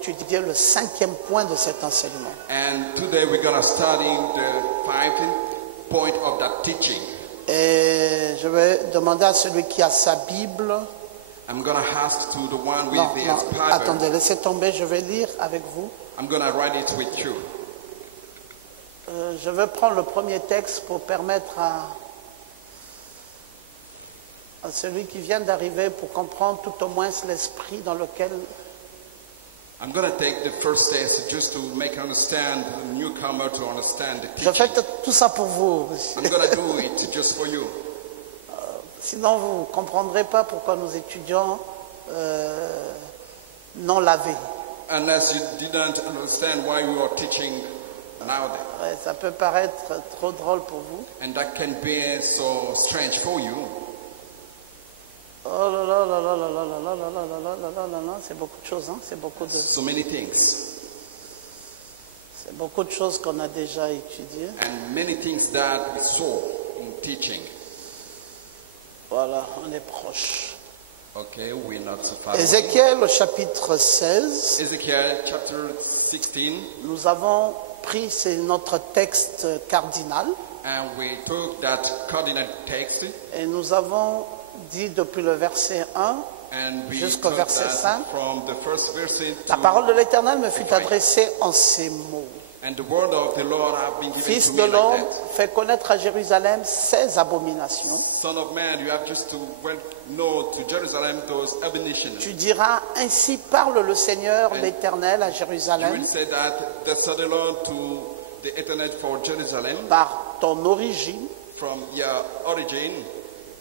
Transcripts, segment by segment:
étudier le 5e point de cet enseignement. And today we're going to study the 5th point of that teaching. Et je vais demander à celui qui a sa Bible. I'm going to ask to the one with Non, the non, Bible. attendez, laissez tomber, je vais lire avec vous. I'm going to write it with you. Je vais prendre le premier texte pour permettre à celui qui vient d'arriver pour comprendre tout au moins l'esprit dans lequel... I'm going to take the first test just to make understand the newcomer to understand the Je fais teaching. tout ça pour vous. I'm going to do it just for you. Sinon, vous ne comprendrez pas pourquoi nous étudions non lavé. Unless you didn't understand why we are teaching nowadays. Ouais, ça peut paraître trop drôle pour vous. And that can be so strange for you. Oh là là là là là là là là là là là là là là là, c'est beaucoup de choses, hein? C'est beaucoup de choses qu'on a déjà étudiées. And many things that we saw in teaching. Voilà, on est proche. Okay, we're not so far. Ézéchiel au chapitre 16. Ezekiel chapter 16. Nous avons pris, c'est notre texte cardinal. And we took that cardinal text. Et nous avons dit depuis le verset 1 And we jusqu'au took verset that 5. from the first verse La to parole de l'Éternel me fut adressée en ces mots. and the word of the Lord have been given Fils to de me like l'homme, that. fais connaître à Jérusalem 16 abominations. Son of man, you have just to know to Jerusalem those abominations. Tu diras, ainsi parle le Seigneur, l'Éternel à You Jérusalem, will say that thus said the Lord to the Eternal for Jerusalem, par ton origine from your origin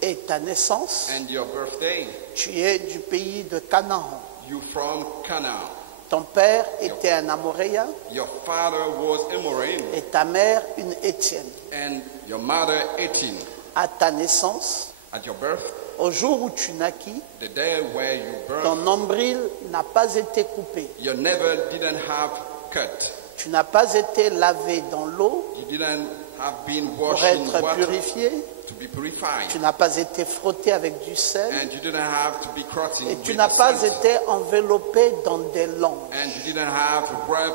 et ta naissance. and your birthday. Tu es du pays de Canaan. You from Canaan. Ton père était un Amoréen Your father was Amorim, et ta mère une Étienne. and your mother Etin. À ta naissance, At your birth, au jour où tu naquis, the day where you ton birth, nombril n'a pas été coupé. you never didn't have cut. Tu n'as pas été lavé dans l'eau You didn't have been pour washed in être water purifié. to be purified. Tu n'as pas été frotté avec du sel. And you didn't have to be crotted Et tu with n'as the pas salt. été enveloppé dans des langes. And you didn't have wrap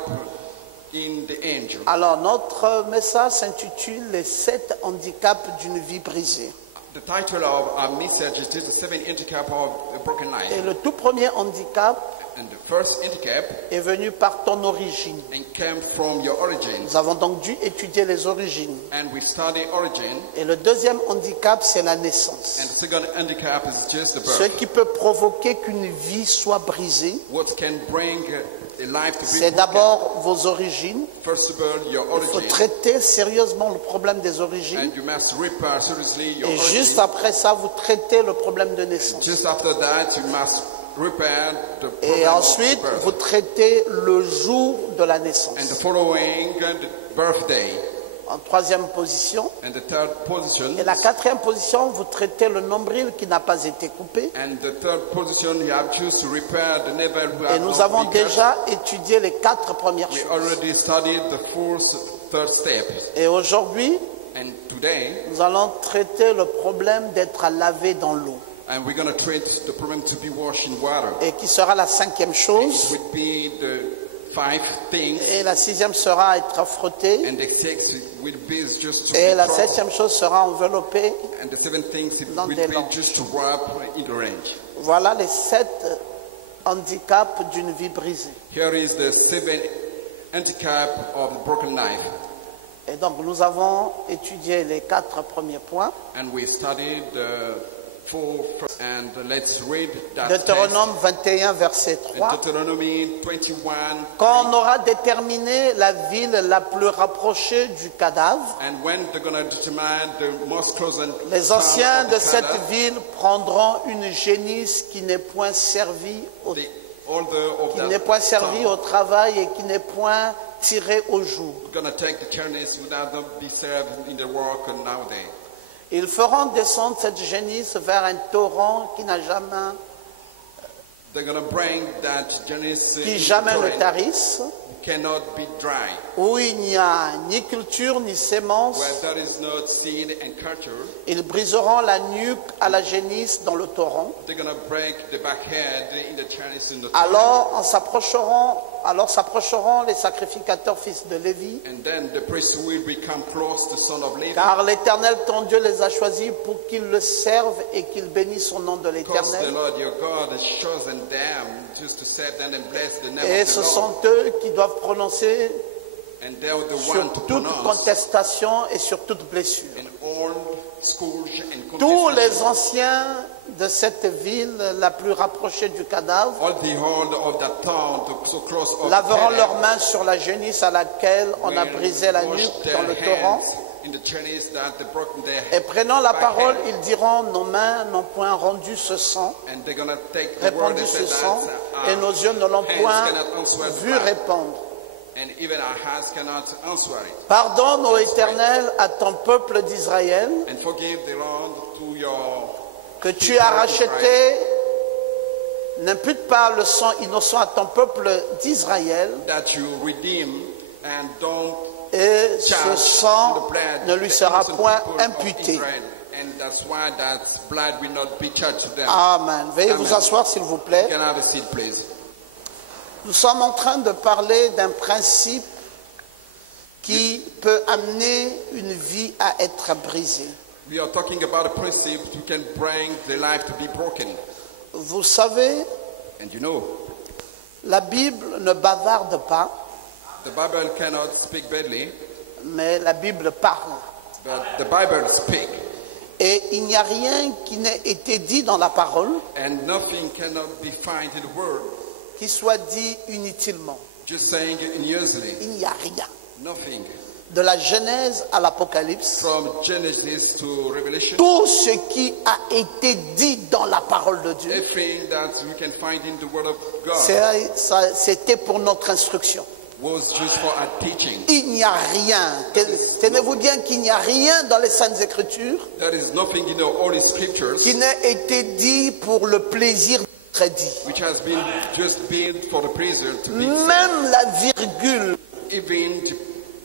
in the angel. Alors notre message s'intitule Les 7 handicaps d'une vie brisée. The title of our message is The 7 Handicap of a Broken Life. Et le tout premier handicap And the first handicap est venu par ton origine. and came from your origin. Nous avons donc dû étudier les origines. And we study origin. Et le deuxième handicap, c'est la And naissance. the second handicap is just the Ce birth. qui peut provoquer qu'une vie soit brisée, What can bring a life to be c'est broken? d'abord vos origines. First of all, your Il faut origin. traiter sérieusement le problème des origines. And you must repair seriously your Et juste origin. après ça, vous traitez le problème de naissance. Just after that, you must repair the Et problem of ensuite, birth. vous traitez le jour de la naissance. And the following, the birthday. En troisième position. And the third position. Et la quatrième position, vous traitez le nombril qui n'a pas été coupé. And the third position, you have just to repair the navel who Et have nous not avons been cut. déjà étudié les 4 premières We choses. already studied the third step. Et aujourd'hui, And today, nous allons traiter le problème d'être lavé dans l'eau. and we're going to treat the problem to be washed in water. Et qui sera la 5e It chose. would be the 5 things. Et la 6e sera être frotté. And the 6 will be just to Et be la crossed. 7e chose sera enveloppée. And the 7 things it Dans will des be langues. just to wrap in the range. Voilà les 7 handicaps d'une vie brisée. Here is the 7 handicap of the broken life. Et donc nous avons étudié les 4 premiers points. And we studied the 4 first. And let's read that Deutéronome 21, verset text. In 3. Deuteronomy 21. Quand on aura déterminé la ville la plus rapprochée du cadavre, And when they're going to determine the most closer les town anciens of de the cette Canaan, ville prendront une génisse qui n'est point servie au, the older of that au town travail et qui n'est point tirée au jour. going to take the journeys without them be served in the work nowadays. Ils feront descendre cette génisse vers un torrent qui n'a jamais, They're going to bring that journeys qui jamais ne torrent, tarisse, cannot be dry, où il n'y a ni culture ni sémence. where there is no seed and culture. Ils briseront la nuque à la génisse dans le torrent. They're going to break the backhead in the journeys in the torrent. Alors, en s'approcheront alors s'approcheront les sacrificateurs fils de Lévi, And then the priests will become close to the son of Levi. car l'Éternel ton Dieu les a choisis pour qu'ils le servent et qu'ils bénissent son nom de Because the l'Éternel. Lord your God has chosen them just to serve them and bless the name Et of the ce Lord. sont eux qui doivent prononcer And they're the sur one to toute pronounce contestation et sur toute blessure. in all schools and Tous les contestations. anciens de cette ville la plus rapprochée du cadavre All the whole of that town, so close of laveront the leurs mains sur la génisse à laquelle on a brisé la wash nuque their dans le torrent. hands in the Chinese that they broken their Et prenant la parole, backhand. ils diront, nos mains n'ont point rendu ce sang, And they're gonna take the word répandu and ce say sang, that et nos yeux ne l'ont hands point cannot answer vu that. répandre. And even our hands cannot answer it. Pardonne, ô Éternel, à ton peuple d'Israël, And forgive the Lord to your que tu as racheté. N'impute pas le sang innocent à ton peuple d'Israël, that you redeem and don't et ce charge sang the blood ne lui the sera innocent point people of imputé. Israel. And that's why that blood will not be charged to them. Amen. Veuillez Amen. vous asseoir, s'il vous You plaît. can have a seat, please. Nous sommes en train de parler d'un principe qui peut amener une vie à être brisée. We are talking about a principle who can bring the life to be broken. Vous savez, And you know, la Bible ne bavarde pas, the Bible cannot speak badly, mais la Bible parle. but the Bible speaks. Et il n'y a rien qui n'ait été dit dans la parole And nothing cannot be found in the word, qui soit dit inutilement. just saying it usually. Il n'y a rien. Nothing. De la Genèse à l'Apocalypse, From Genesis to Revelation, tout ce qui a été dit dans la parole de Dieu, everything that we can find in the word of God c'était pour notre instruction. was just for our teaching. Il n'y a rien. Tenez-vous bien qu'il n'y a rien dans les Saintes Écritures There is nothing in the Holy Scriptures qui n'ait été dit pour le plaisir d'être dit. which has been just been for the prisoner to be said. Même la virgule Even the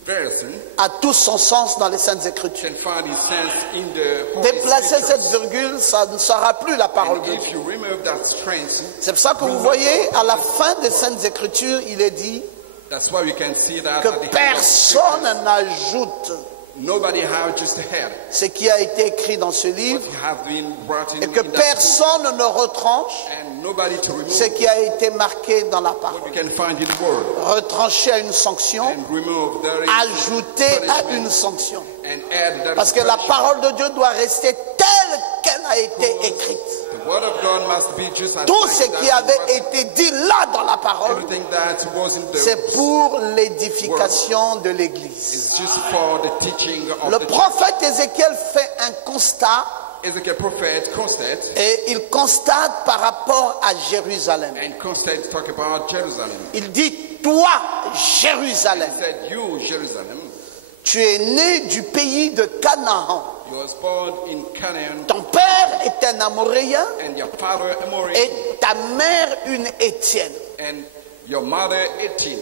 person a tout son sens dans les Saintes Écritures. can find his sense in the Holy Déplacer cette Scriptures. virgule, ça ne sera plus la parole And de if Dieu. you remove that strength, C'est pour ça que vous voyez, à la fin des Saintes Écritures, il est dit that's why we can see that que at the end of the personne Scriptures, n'ajoute nobody have just a head. ce qui a été écrit dans ce livre What have been brought in, et que in that book, personne ne retranche and nobody to remove ce qui a été marqué dans la parole. what we can find in the word. Retrancher à une sanction, And remove there is ajouter à punishment, une sanction. and add there Parce is que la punishment. parole de Dieu doit rester telle qu'elle a été écrite. The word of God must be just as Tout like ce that qui it avait was. été dit là dans la parole, Everything that was in the c'est pour l'édification de l'Église. is just for the teaching of Le the prophète Ézéchiel fait un constat Ezekiel prophet constant, et il constate par rapport à Jérusalem. and constant talk about Jerusalem. Il dit, toi, He Jérusalem, said, you Jerusalem, tu es né du pays de Canaan. you was born in Canaan, Ton père est un Amoréen and your father Amorite, et ta mère une Étienne. and your mother Etienne.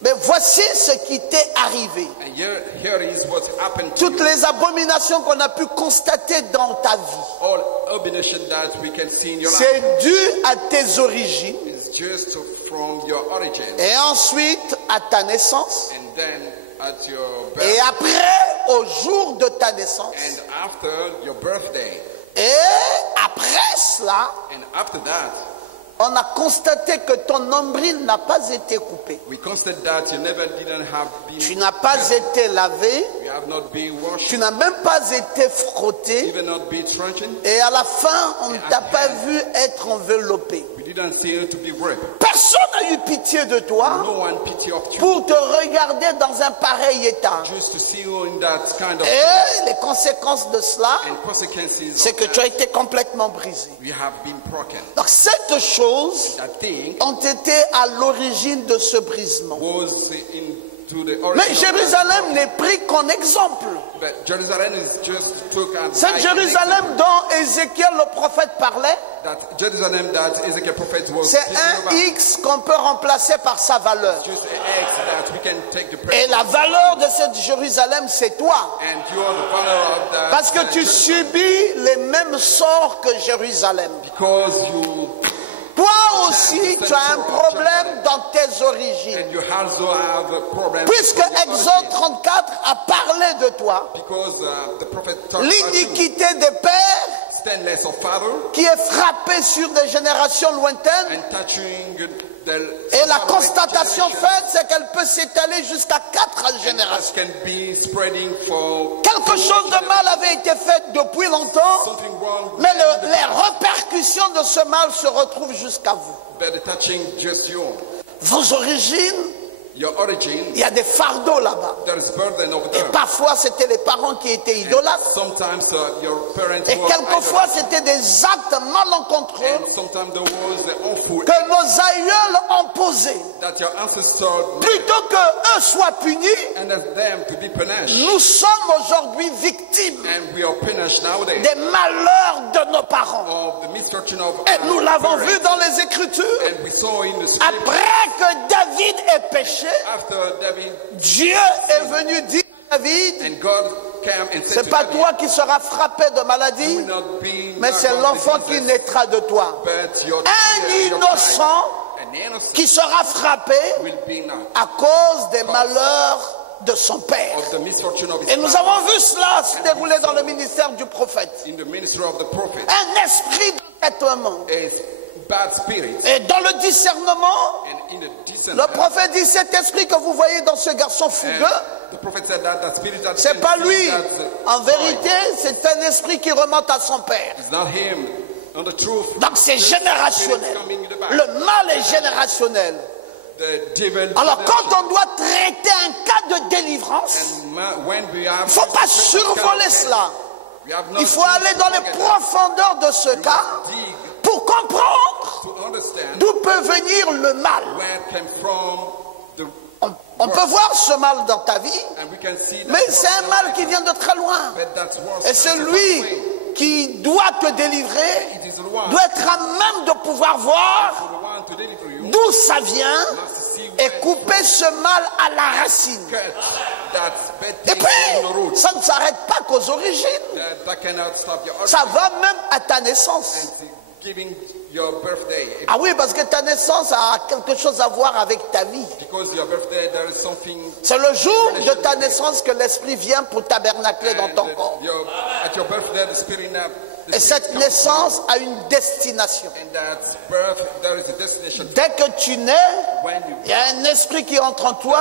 Mais voici ce qui t'est arrivé. And here is what's happened to Toutes you. les abominations qu'on a pu constater dans ta vie, All abomination that we can see in your life c'est dû à tes origines is just from your origin, et ensuite à ta naissance and then at your et birth, après au jour de ta naissance. and after your birthday, Et après cela, and after that, on a constaté que ton nombril n'a pas été coupé. we constate that you never didn't have been, Tu n'as pas été lavé, you have not been washed, tu n'as même pas été frotté even not been strengthened. et à la fin, on ne t'a pas vu être enveloppé. We didn't see you to be raped. Personne n'a eu pitié de toi No one pity of you, pour te regarder dans un pareil état. just to see you in that kind of Et les conséquences de cela, and consequences c'est of que tu as that, été complètement brisé. we have been broken. Donc cette chose That thing ont été à l'origine de ce brisement. was into the Mais origin. Jérusalem n'est pris qu'en exemple. But Jerusalem is just took as Cette like Jérusalem an dont Ézéchiel le prophète parlait, example. That Jerusalem that Ezekiel prophet was c'est speaking un about. X qu'on peut remplacer par sa valeur. Just an X that we can take the Et praise. la valeur de cette Jérusalem, c'est toi. And you are the father of that. Parce que tu Jerusalem. subis les mêmes sorts que Jérusalem. Because you Toi aussi, tu as un problème dans tes origines. And you also have a problem. Puisque with your Exode origin. 34 a parlé de toi, Because the prophet talks about you. l'iniquité des pères Stainless of father qui est frappée sur des générations lointaines, and touching the et la constatation faite, c'est qu'elle peut s'étaler jusqu'à 4 générations. can be spreading for Quelque chose de mal avait été fait depuis longtemps, something wrong, mais les répercussions de ce mal se retrouvent jusqu'à vous. but touching just you. Vos origines, Your origin, il y a des fardeaux là-bas. there is burden over Et there. parfois, c'était les parents qui étaient idolâtres. Sometimes your parents Et were quelquefois, idols. c'était des actes malencontreux And sometimes there was the awful que nos aïeuls ont posés. that your ancestors made. Plutôt qu'eux soient punis, And of them to be punished. nous sommes aujourd'hui victimes And we are punished nowadays des malheurs de nos parents. of the misfortune of Et nous our l'avons parents. vu dans les Écritures. And we saw in the scripture Après que David ait péché, after David, Dieu est venu dire à David, and God came and said c'est to pas David, toi qui seras frappé de "You maladie, will not be mais c'est knocked l'enfant off qui disease, naîtra de toi. but your Un child, your innocent child, an innocent qui sera frappé will be knocked à cause des malheurs de son père. of the misfortune of his Et nous father." avons vu cela se dérouler dans le ministère du prophète. In the ministry of the prophet, Un esprit d'entêtement. a bad spirit, Et dans le discernement, and in the decent le prophète dit, cet esprit que vous voyez dans ce garçon fougueux, and the prophet said that the spirit that c'est pas lui. that's En vérité, c'est un esprit qui remonte à son père. it's not him. On the truth, Donc c'est générationnel. Le mal est générationnel. the devil. Alors quand on doit traiter un cas de délivrance, When we have, il ne faut pas survoler cela. we have not Il faut aller dans les profondeurs de ce cas dig pour comprendre to understand d'où peut venir le mal. where it came from. The On peut voir ce mal dans ta vie, and we can see that mais c'est un mal qui vient de très loin. but that's worse. Et celui qui doit te délivrer It is the one doit être à même de pouvoir voir who want to deliver you. d'où ça vient Must see et where couper ce mal à la racine. cut that bad Et thing in the puis, root. ça ne s'arrête pas qu'aux origines. That cannot stop your Ça origin va même à ta naissance. and giving your birthday. Ah oui, parce que ta naissance a quelque chose à voir avec ta vie. Because your birthday, there is something. C'est le jour de ta naissance que l'Esprit vient pour tabernacler dans ton corps. At your birthday, the spirit now. Et cette naissance a une destination. And that birth, there is a destination. Dès que tu nais, When you il y a un esprit qui entre en toi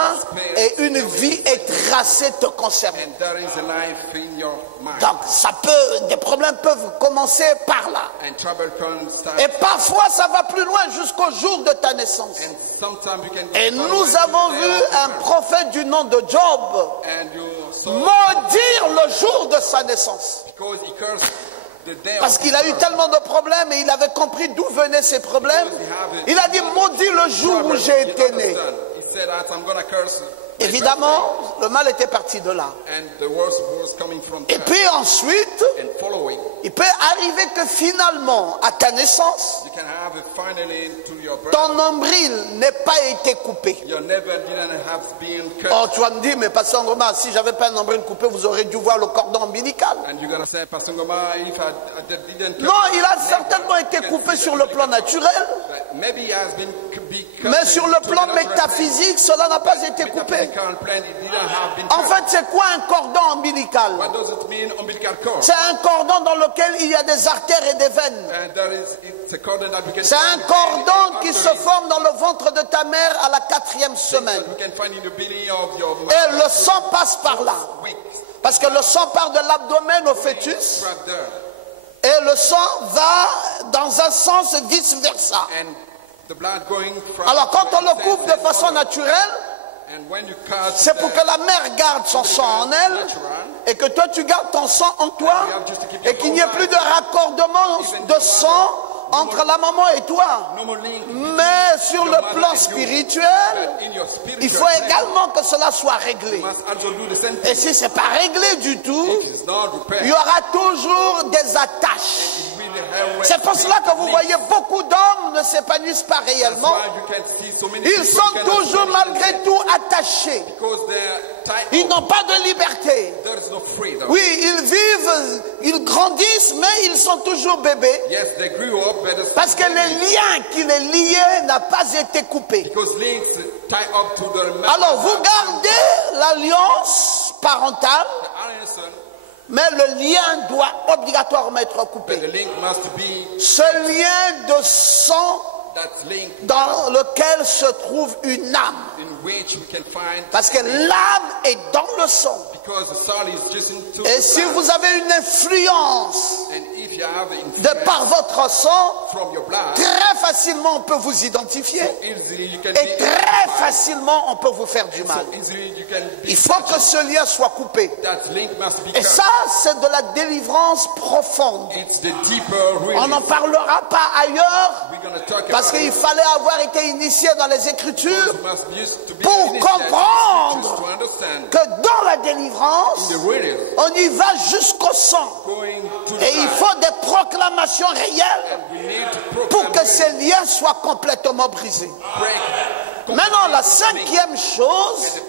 et une vie est tracée te concernant. and there is a life in your mind. Donc des problèmes peuvent commencer par là. And trouble can start. Et parfois ça va plus loin jusqu'au jour de ta naissance. And sometimes you can go Et far nous away avons to the vu day of un birth. prophète du nom de Job And you saw maudire le jour de sa naissance. because he cursed the day Parce of qu'il a eu birth. tellement de problèmes et il avait compris d'où venaient ces problèmes. Il a dit, maudit le jour où j'ai été né. He said that I'm going to curse. my Évidemment, le mal était parti de là. birthday. And the worst was coming from Et there. puis ensuite, And following, il peut arriver que finalement, à ta naissance, you can have it finally to your birth. ton nombril n'ait pas été coupé. Your never didn't have been cut. Oh, tu vas me dire, mais Pasteur Ngoma, si j'avais pas un nombril coupé, vous aurez dû voir le cordon ombilical. And you're going to say, Pastor Ngoma, if I didn't cut, Non, il a certainement été coupé sur le plan naturel, maybe he has been cut mais sur le to plan the natural métaphysique, cela n'a pas été coupé. Metaphorical plan, it didn't have been En cut. fait, c'est quoi un cordon ombilical? What does it mean, umbilical cord? C'est un cordon dans lequel il y a des artères et des veines. And it's a cordon that we can C'est un find cordon qui in se forme dans le ventre de ta mère à la 4e semaine. that we can find in the belly of your Et le sang passe par là. weak Parce que le sang part de l'abdomen au fœtus strap there. et le sang va dans un sens vice-versa. And the blood going from Alors quand on le coupe de façon naturelle, and when you cut c'est pour que la mère garde son sang en elle et que toi tu gardes ton sang en toi et qu'il n'y ait plus de raccordement de sang entre la maman et toi. no more link Mais sur le plan spirituel, in your spirit. il faut également que cela soit réglé. You must also do the same Et thing. si ce n'est pas réglé du tout, It is not il repaired. y aura toujours des attaches. It will C'est pour cela que vous voyez beaucoup d'hommes ne s'épanouissent pas réellement. Ils sont toujours malgré tout attachés. Ils n'ont pas de liberté. Oui, ils vivent, ils grandissent, mais ils sont toujours bébés. Parce que le lien qui les liait n'a pas été coupé. Alors vous gardez l'alliance parentale, mais le lien doit obligatoirement être coupé. Ce lien de sang dans lequel se trouve une âme. Parce que l'âme est dans le sang. Et si vous avez une influence de par votre sang, très facilement on peut vous identifier. Et très facilement on peut vous faire du mal. Il faut que ce lien soit coupé. Et ça, c'est de la délivrance profonde. On n'en parlera pas ailleurs, parce qu'il fallait avoir été initié dans les Écritures pour comprendre que dans la délivrance, on y va jusqu'au sang. Et il faut des proclamations réelles pour que ces liens soient complètement brisés. Maintenant, la cinquième chose,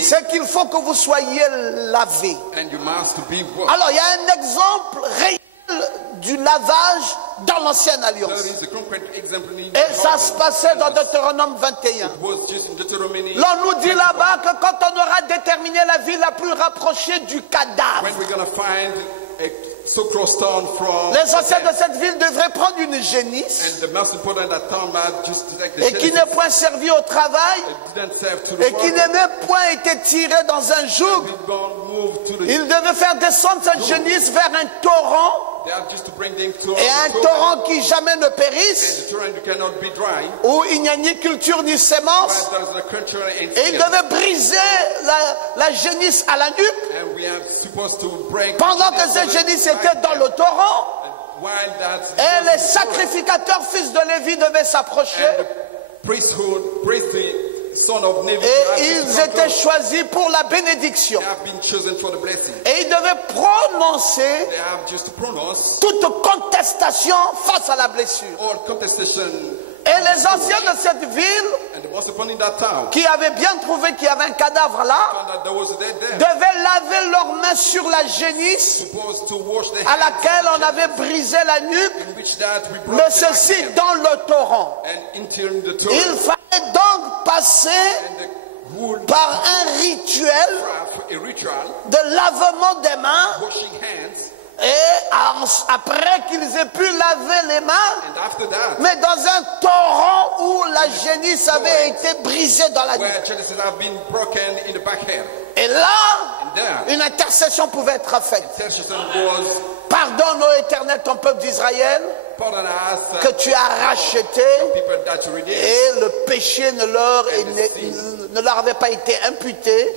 c'est qu'il faut que vous soyez lavés. Alors, il y a un exemple réel du lavage dans l'ancienne alliance. Et ça se passait dans Deutéronome 21. L'on nous dit là-bas que quand on aura déterminé la ville la plus rapprochée du cadavre, les anciens de cette ville devraient prendre une génisse et qui n'est point servi au travail et qui n'a même point été tiré dans un joug. Ils devaient faire descendre cette génisse vers un torrent, et un torrent qui jamais ne périsse, où il n'y a ni culture ni sémence, et ils devaient briser la génisse à la nuque pendant que cette génisse était dans le torrent. Et les sacrificateurs fils de Lévi devaient s'approcher, et ils étaient choisis pour la bénédiction. Et ils devaient prononcer toute contestation face à la blessure. Et les anciens de cette ville, qui avaient bien trouvé qu'il y avait un cadavre là, devaient laver leurs mains sur la génisse à laquelle on avait brisé la nuque, mais ceci dans le torrent. Il fallait donc passer par un rituel de lavement des mains. Et après qu'ils aient pu laver les mains, mais dans un torrent où la génisse avait été brisée dans la nuit. Et là, une intercession pouvait être faite. Pardonne, ô Éternel, ton peuple d'Israël, que tu as racheté, et le péché ne leur avait pas été imputé,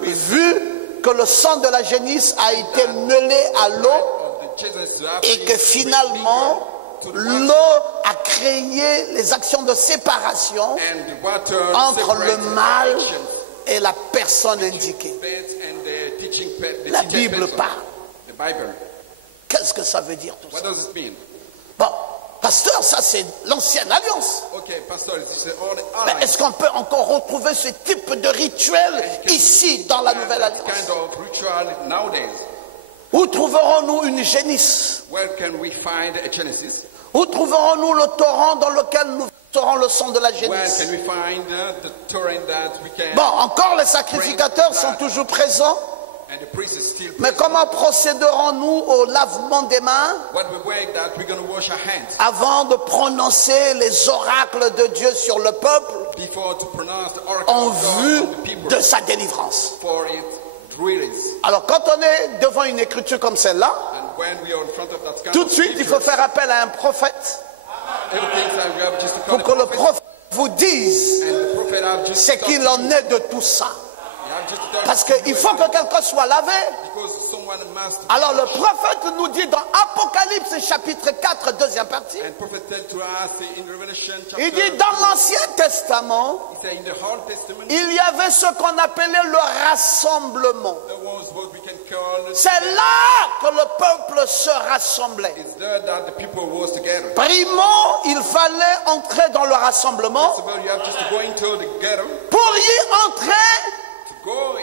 vu que le sang de la génisse a été mêlé à l'eau et que finalement l'eau a créé les actions de séparation entre le mal et la personne indiquée. La Bible parle. Qu'est-ce que ça veut dire tout ça? Bon, pasteur, ça c'est l'ancienne alliance. Mais est-ce qu'on peut encore retrouver ce type de rituel ici dans la nouvelle alliance? Où trouverons-nous une génisse? Où trouverons-nous le torrent dans lequel nous verserons le sang de la génisse? Bon, encore les sacrificateurs sont toujours présents. Mais comment procéderons-nous au lavement des mains avant de prononcer les oracles de Dieu sur le peuple en vue de sa délivrance? Alors quand on est devant une écriture comme celle-là, tout de suite il faut faire appel à un prophète pour que le prophète vous dise ce qu'il en est de tout ça. Parce qu'il faut que quelqu'un soit lavé. Alors le prophète nous dit dans Apocalypse chapitre 4, deuxième partie, il dit dans l'Ancien Testament, il y avait ce qu'on appelait le rassemblement. C'est là que le peuple se rassemblait. Primo, il fallait entrer dans le rassemblement. Pour y entrer,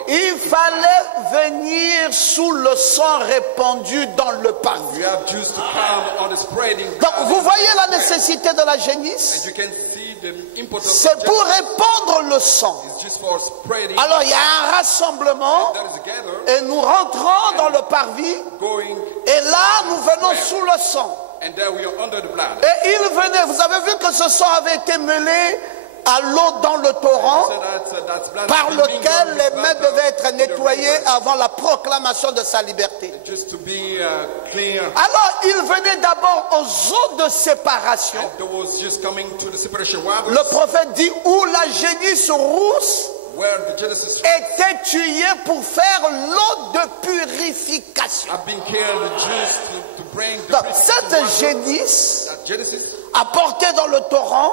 il fallait venir sous le sang répandu dans le parvis. Donc vous voyez la nécessité de la génisse? C'est pour répandre le sang. Alors il y a un rassemblement et nous rentrons dans le parvis et là nous venons sous le sang. Et il venait, vous avez vu que ce sang avait été mêlé à l'eau dans le torrent par lequel les mains devaient être nettoyées avant la proclamation de sa liberté. Alors il venait d'abord aux eaux de séparation. Le prophète dit où la génisse rousse était tuée pour faire l'eau de purification. Donc cette génisse apportée dans le torrent,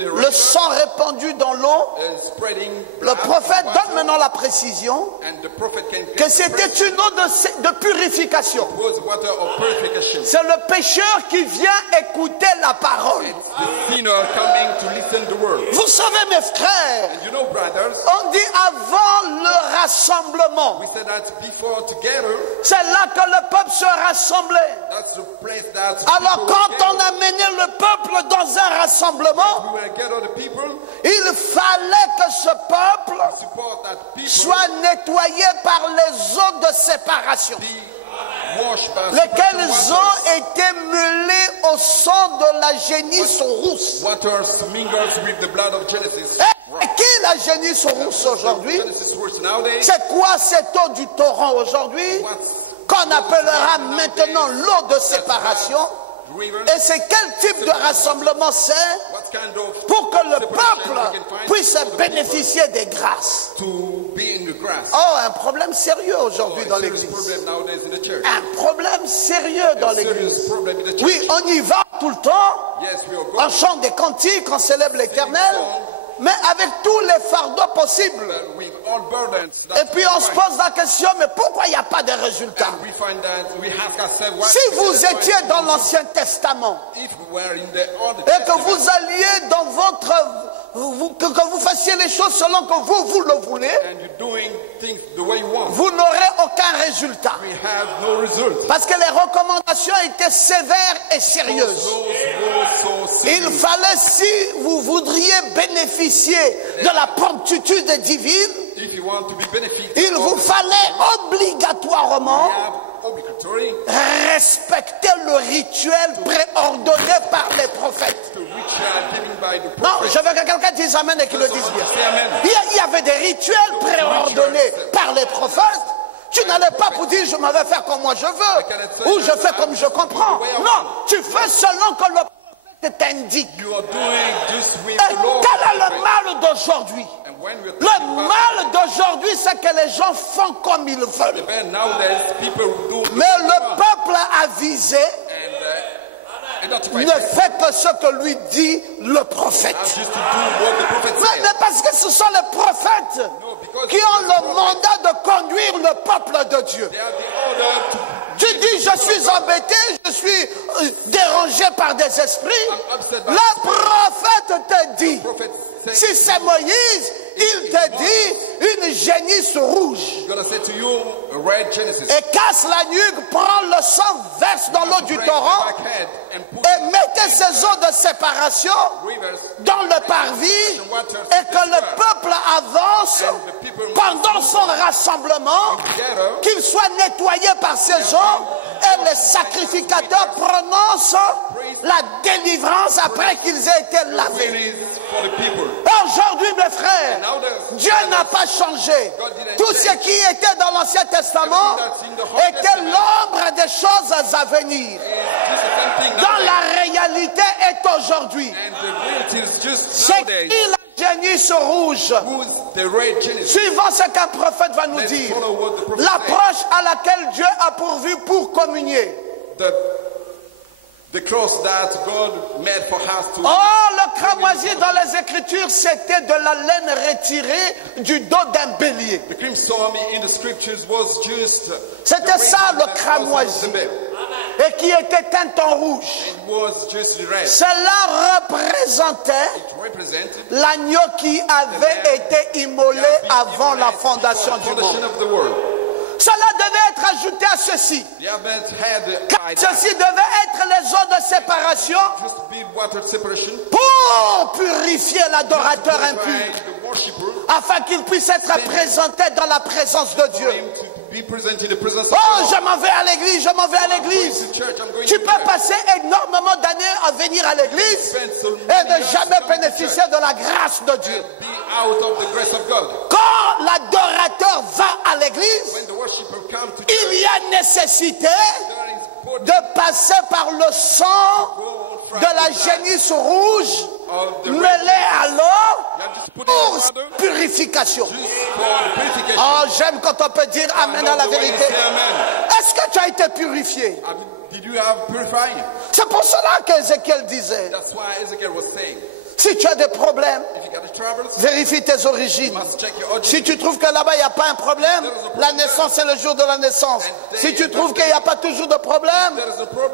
le sang répandu dans l'eau, le prophète donne maintenant la précision que c'était une eau de purification. C'est le pécheur qui vient écouter la parole. Vous savez mes frères, on dit avant le rassemblement, c'est là que le peuple se rassemblait. Alors quand on amenait le peuple dans un rassemblement, il fallait que ce peuple soit nettoyé par les eaux de séparation, lesquelles eaux étaient mêlées au sang de la génisse rousse. Et qui est la génisse rousse aujourd'hui? C'est quoi cette eau du torrent aujourd'hui qu'on appellera maintenant l'eau de séparation? Et c'est quel type de rassemblement c'est? Pour que le peuple puisse bénéficier des grâces. Oh, un problème sérieux aujourd'hui dans l'église. Un problème sérieux dans l'église. Oui, on y va tout le temps. On chante des cantiques, on célèbre l'Éternel. Mais avec tous les fardeaux possibles. Et puis on se pose la question, mais pourquoi il n'y a pas de résultat? Si vous étiez dans l'Ancien Testament et que vous alliez dans votre... que vous fassiez les choses selon que vous le voulez, vous n'aurez aucun résultat. Parce que les recommandations étaient sévères et sérieuses. Il fallait, si vous voudriez bénéficier de la promptitude divine, il vous fallait obligatoirement respecter le rituel préordonné par les prophètes. Non, je veux que quelqu'un dise amen et qu'il le dise bien. Il y avait des rituels préordonnés par les prophètes. Tu n'allais pas pour dire je m'en vais faire comme moi je veux, ou je fais comme je comprends. Non, tu fais selon que le prophète t'indique. Et quel est le mal d'aujourd'hui? Le mal d'aujourd'hui, c'est que les gens font comme ils veulent. Mais le peuple avisé ne fait que ce que lui dit le prophète. Mais parce que ce sont les prophètes qui ont le mandat de conduire le peuple de Dieu. Tu dis je suis embêté, je suis dérangé par des esprits. Le prophète te dit, si c'est Moïse, il te dit une génisse rouge. Et casse la nuque, prend le sang, verse dans l'eau du torrent et mettez ces eaux de séparation dans le parvis et que le peuple avance pendant son rassemblement, qu'il soit nettoyé par ces eaux et les sacrificateurs prononcent la délivrance après qu'ils aient été lavés. Aujourd'hui, mes frères, Dieu n'a pas changé. Tout ce qui était dans l'Ancien Testament était l'ombre des choses à venir. Dans la réalité est aujourd'hui. C'est qui la génisse rouge? Suivant ce qu'un prophète va nous dire, l'approche à laquelle Dieu a pourvu pour communier. The cross that God made for us to. Oh, le cramoisi dans les Écritures, c'était de la laine retirée du dos d'un bélier. The crimson in the scriptures was just. C'était ça le cramoisi, et qui était teint en rouge. It was just red. Cela représentait l'agneau qui avait été immolé avant la fondation du monde. Cela devait être ajouté à ceci. Car ceci devait être les eaux de séparation pour purifier l'adorateur impur, afin qu'il puisse être présenté dans la présence de Dieu. Oh, je m'en vais à l'église, je m'en vais à l'église. Tu peux passer énormément d'années à venir à l'église et ne jamais bénéficier de la grâce de Dieu. Quand l'adorateur va à l'église, il y a nécessité de passer par le sang de la génisse rouge mêlé à l'eau pour purification. Oh, j'aime quand on peut dire amen à la vérité. Est-ce que tu as été purifié? C'est pour cela qu'Ézéchiel disait, si tu as des problèmes, vérifie tes origines. Si tu trouves que là-bas il n'y a pas un problème, la naissance c'est le jour de la naissance. Si tu trouves qu'il n'y a pas toujours de problème,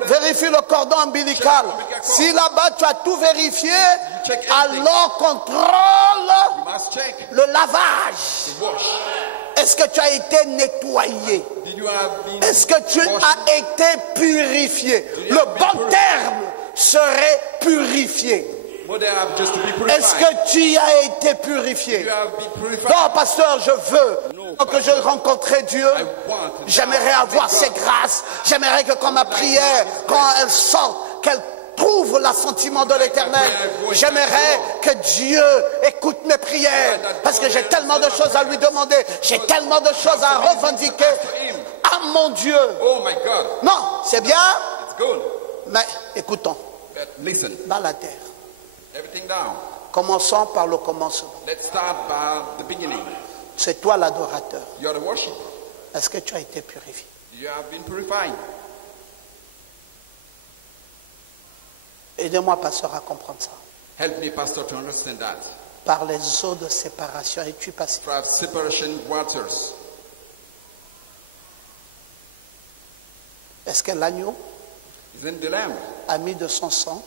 vérifie le cordon ombilical. Si là-bas tu as tout vérifié, alors contrôle le lavage. Est-ce que tu as été nettoyé? Est-ce que tu as été purifié? Le bon terme serait purifié. Est-ce que tu as été purifié? Non, pasteur, je veux que je rencontre Dieu. J'aimerais avoir ses grâces. J'aimerais que quand ma prière, quand elle sorte, qu'elle trouve l'assentiment de l'Éternel. J'aimerais que Dieu écoute mes prières, parce que j'ai tellement de choses à lui demander. J'ai tellement de choses à revendiquer à mon Dieu. Non, c'est bien, mais écoutons. Dans la terre. Commençons par le commencement. C'est toi l'adorateur. Est-ce que tu as été purifié? Aidez-moi, pasteur, à comprendre ça. Help me, pastor, to understand that. Par les eaux de séparation, es-tu passé? Separation waters. Est-ce que l'agneau a mis de son sang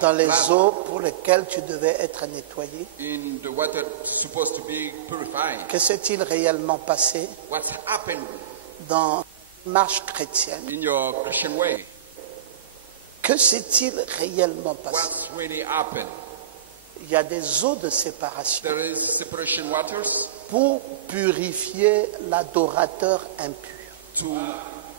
dans les eaux pour lesquelles tu devais être nettoyé? In the water supposed to be purified. Que s'est-il réellement passé dans la marche chrétienne? In your Christian way. Que s'est-il réellement passé? What's really happened? Il y a des eaux de séparation. There is separation waters pour purifier l'adorateur impur. To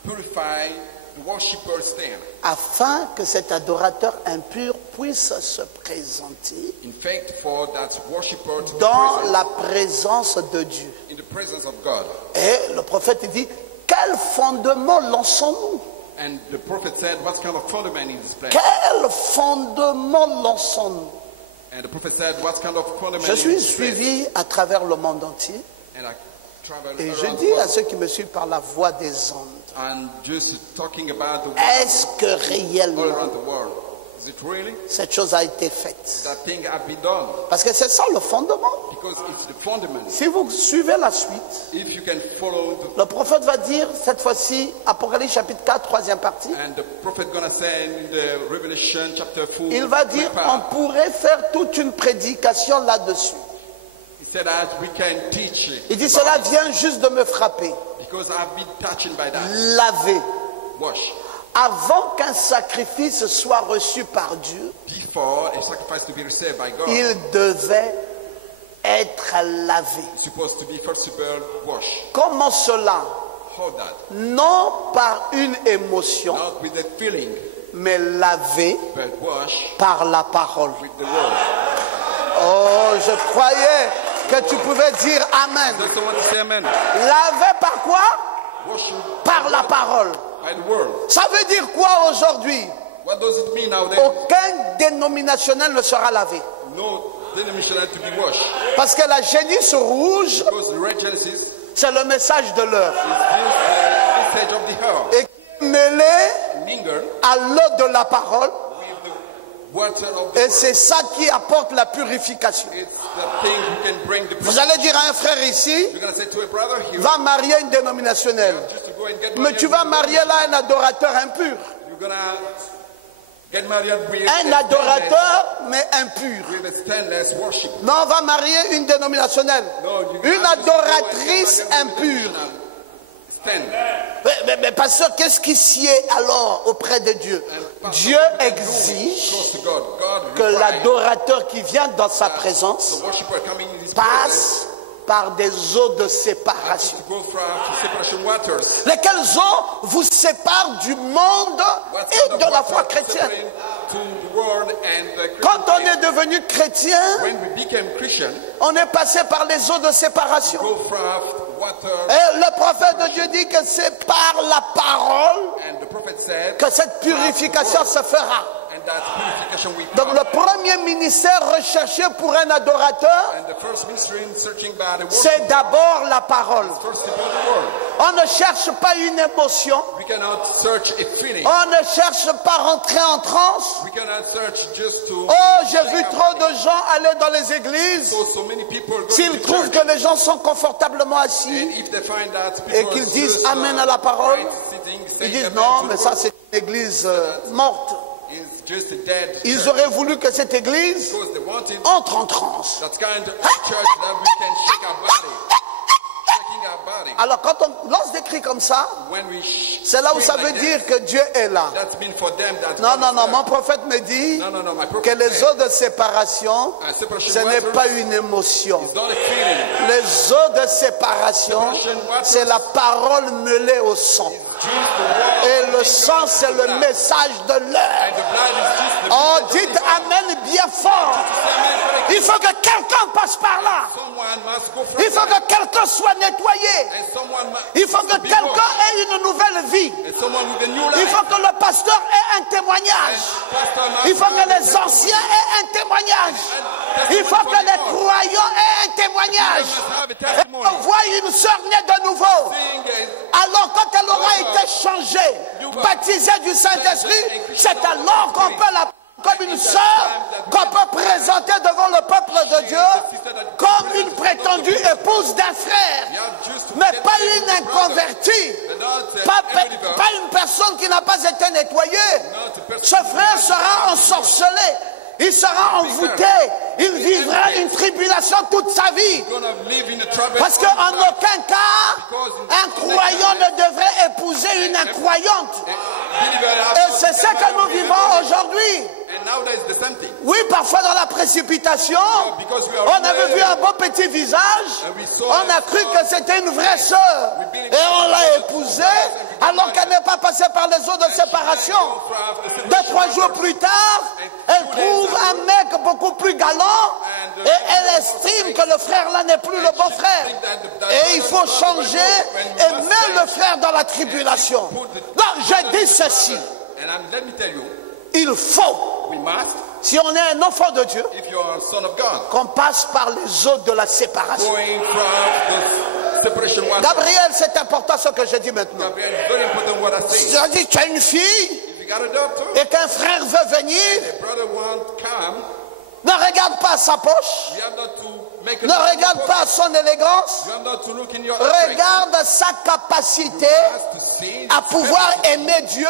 purify the worshipper stand. Afin que cet adorateur impur puisse se présenter in fact, for that worshipper to dans la présence de Dieu. In the presence of God. Et le prophète dit, quel fondement lançons-nous? And the prophet said, what kind of fundament is this place? Quel fondement lançons-nous? And the prophet said, what kind of fundament Je suis is this place? suivi à travers le monde entier. And I travel et je dis à ceux qui me suivent par la voix des ondes, and just talking about the est-ce que réellement all around the world, is it really? Cette chose a été faite? That thing have been done. Parce que c'est ça le fondement. Because it's the fundament. Si vous suivez la suite, if you can follow le prophète va dire cette fois-ci, Apocalypse chapitre 4, troisième partie, and the prophet gonna say in the Revelation chapter 4, il va dire on pourrait faire toute une prédication là-dessus. He said that we can teach. Il dit cela vient juste de me frapper. Because I've been touched by that. Laver. Wash. Avant qu'un sacrifice soit reçu par Dieu, before a sacrifice to be received by God, il devait être lavé. it's supposed to be first of all washed. Comment cela? How that? Non par une émotion, Not with the feeling, mais lavé but wash par la parole. with the word. Oh, je croyais que tu pouvais dire Amen. Does someone say amen? Lavé par quoi? Wash Par la parole. by the word. Ça veut dire quoi aujourd'hui? What does it mean nowadays? Aucun dénominationnel ne sera lavé. No denomination had to be washed. Parce que la génisse rouge, Because the red Genesis c'est le message de l'heure. is the message of the hour. Et mêlé Mingle à l'eau de la parole. with the water of the Et word. c'est ça qui apporte la purification. It's the thing who can bring the Vous allez dire à un frère ici, You're going to say to a brother here, va marier une dénominationnelle. just to go and get Mais married. tu vas marier là un adorateur impur. You're going to get married with Un adorateur, mais impur. with a stainless worship. Non, on va marier une dénominationnelle. No, you Une have to go and adoratrice get married with a impure. denominational stand. Mais pasteur, qu'est-ce qui sied alors auprès de Dieu? Dieu exige Close to God. God que requires l'adorateur qui vient dans sa présence the worshiper coming in his presence passe par des eaux de séparation. to go through separation waters. Lesquelles eaux vous séparent du monde What et kind of de la water foi chrétienne. separate to the world and the Quand Christian on est devenu chrétien, when we became Christian, on est passé par les eaux de séparation. go from water, Et le prophète de Dieu dit que c'est par la parole and the prophet said, que cette purification se fera. and that purification will Donc come. le premier ministère recherché pour un adorateur, And the first ministry in searching by the word, c'est d'abord la parole. first about the word. On ne cherche pas une émotion, We cannot search a feeling. on ne cherche pas rentrer en transe. We cannot search just to. Oh, j'ai vu trop de gens aller dans les églises. So many people go S'ils to trouvent church, que les gens sont confortablement and assis if they find that people et qu'ils are disent just, Amen à la parole, right, sitting, ils saying disent amen non, to mais the ça word, c'est une église morte. is just a dead Ils church. auraient voulu que cette église Because they wanted entre en transe. that kind of church that we can shake our body. Shaking our body. Alors quand on lance des cris comme ça, When we c'est là où ça scream veut like dire que Dieu est là. that, that's been for them that Non, God non, is non, there. mon prophète me dit No, my prophet que les said, eaux de séparation, separation ce n'est waters pas une émotion. is not a feeling. Les eaux de séparation, c'est la parole mêlée au sang. Just the word. Et le sang, c'est le message de l'heure. And the blood is just the Oh, message of dites the hour. Amen bien fort. Il faut que quelqu'un passe par là. Someone must go from Il faut that. que quelqu'un soit nettoyé. And someone must Il faut que be quelqu'un washed. ait une nouvelle vie. And someone with a new Il life. faut que le pasteur ait un témoignage. Pastor must Il faut que have les anciens aient un témoignage. Il faut que les croyants aient un témoignage. have a Et testimony. on voit une sœur née de nouveau. Seeing is Alors quand elle aura été changée, baptisée du Saint-Esprit, c'est alors qu'on peut la comme une sœur qu'on peut présenter devant le peuple de Dieu comme une prétendue épouse d'un frère, you have just to mais get pas married une to a brother. inconvertie, And not pas, a unbeliever. pas une personne qui n'a pas été nettoyée. Not a person Ce frère sera ensorcelé, il sera envoûté, il vivra une tribulation toute sa vie. gonna live in a trouble. Parce qu'en aucun cas, un croyant ne devrait épouser une incroyante. Et c'est ce que nous vivons aujourd'hui. And nowadays the same thing. Oui, parfois dans la précipitation, Because we are on avait vu un beau petit visage, on a cru que c'était une vraie sœur. Et on l'a épousée, alors qu'elle n'est pas passée par les eaux de séparation. 2-3 jours plus tard, elle trouve un mec beaucoup plus galant et elle estime que le frère là n'est plus le bon frère. Et il faut changer et mettre le frère dans la tribulation. Non, je dis ceci, And let me tell you, il faut, we must, si on est un enfant de Dieu, if you are a son of God, qu'on passe par les eaux de la séparation. going from the separation water. Gabriel, c'est important ce que je dis maintenant. Gabriel, it's very important what I say. Je dis, tu as une fille If you got a doctor, et qu'un frère veut venir, a brother won't come, ne regarde pas sa poche, you have not to make a ne regarde pas son élégance, You have not to look in your eyes regarde sa capacité to see, à pouvoir aimer Dieu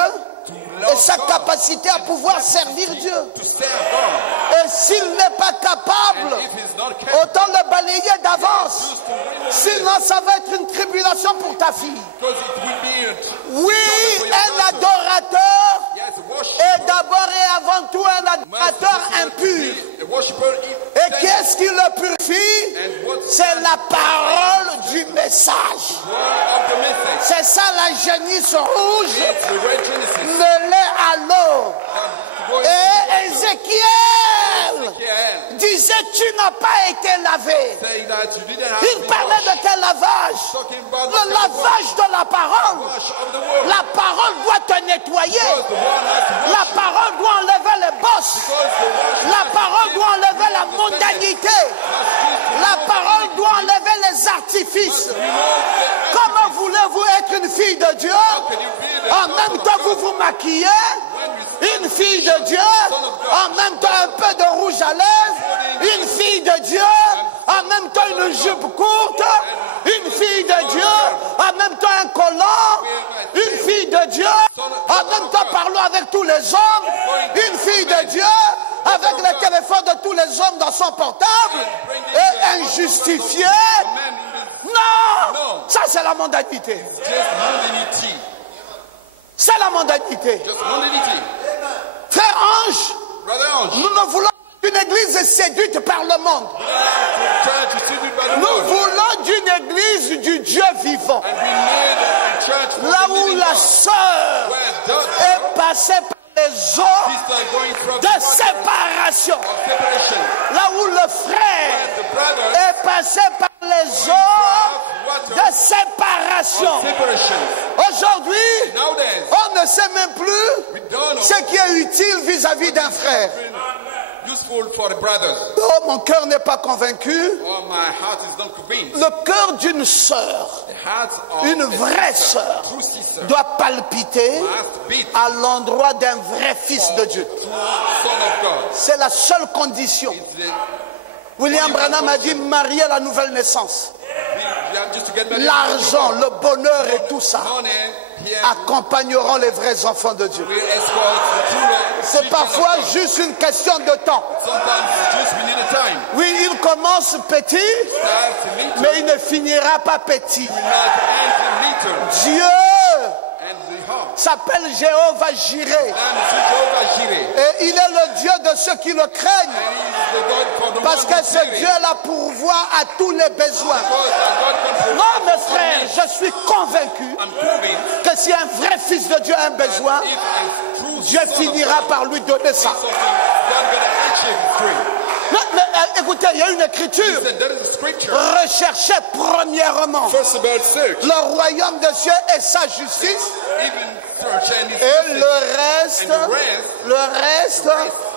et sa capacité à pouvoir servir Dieu. to serve God. Et s'il n'est pas capable, And if he's not capable, autant le balayer d'avance. to win Sinon, ça va être une tribulation pour ta fille. because it will be a Oui, un adorateur yes, worship. est d'abord et avant tout un adorateur impur. A worshiper Et qu'est-ce qui le purifie? and what C'est la parole du message. word of the message. C'est ça la génisse rouge It's the red Genesis. mêlée à l'eau. Going Et Ézéchiel here disait, tu n'as pas été lavé. saying that you didn't have Il to be parlait washed. de quel lavage? Talking about Le lavage de la parole. wash of the word. La parole doit te nettoyer. Because the word has to wash La parole doit enlever les bosses. because the wash La parole doit enlever la sacrifice. Comment voulez-vous être une fille de Dieu? En même temps, vous vous maquillez. Une fille de Dieu. En même temps, un peu de rouge à lèvres. Une fille de Dieu. En même temps, une jupe courte. Une fille de Dieu. En même temps, un collant. Une fille de Dieu. En même temps, parlons avec tous les hommes. Une fille de Dieu. Avec le téléphone de tous les hommes dans son portable. Et injustifié. Non! Ça, c'est la mondanité. C'est la mondanité. Frère Ange, nous ne voulons une église séduite par le monde. Nous voulons d'une église du Dieu vivant. Là où la sœur est passée par les eaux de séparation. Là où le frère est passé par les eaux de séparation. Aujourd'hui, on ne sait même plus ce qui est utile vis-à-vis d'un frère. Oh, mon cœur n'est pas convaincu. Le cœur d'une sœur, une vraie sœur, doit palpiter à l'endroit d'un vrai fils de Dieu. C'est la seule condition. William Branham a dit marier la nouvelle naissance. L'argent, le bonheur et tout ça accompagneront les vrais enfants de Dieu. C'est parfois juste une question de temps. Oui, il commence petit, mais il ne finira pas petit. Dieu s'appelle Jéhovah Jireh. Et il est le Dieu de ceux qui le craignent. Parce que ce Dieu-là pourvoit à tous les besoins. Non, mes frères, je suis convaincu que si un vrai fils de Dieu a un besoin, Dieu finira par lui donner ça. Mais écoutez, il y a une écriture. Recherchez premièrement le royaume de Dieu et sa justice. Et le reste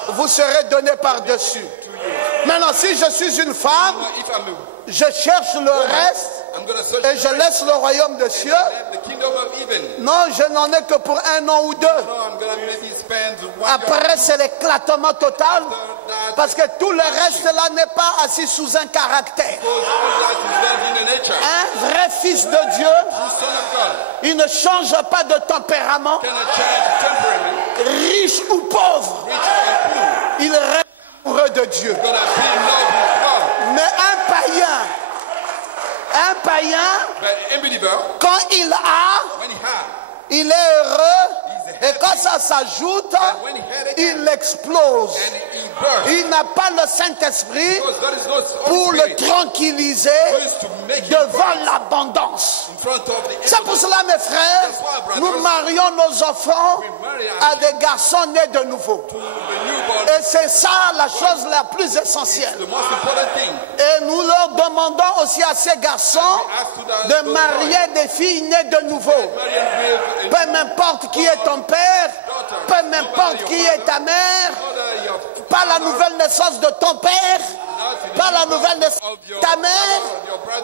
vous serez donné par-dessus. Maintenant, si je suis une femme, je cherche le reste et je laisse le royaume de Dieu. Non, je n'en ai que pour 1 an ou 2. Après, c'est l'éclatement total. Parce que tout le reste là n'est pas assis sous un caractère. Un vrai fils de Dieu, il ne change pas de tempérament. Riche ou pauvre, il reste amoureux de Dieu. Mais un païen, quand il est heureux, et quand ça s'ajoute, il explose. Il n'a pas le Saint-Esprit pour le tranquilliser devant l'abondance. C'est pour cela, mes frères, nous marions nos enfants à des garçons nés de nouveau. Et c'est ça la chose la plus essentielle. Et nous leur demandons aussi à ces garçons de marier des filles nées de nouveau. Peu m'importe qui est ton père, peu m'importe qui est ta mère, pas la nouvelle naissance de ton père, pas la nouvelle naissance de ta mère,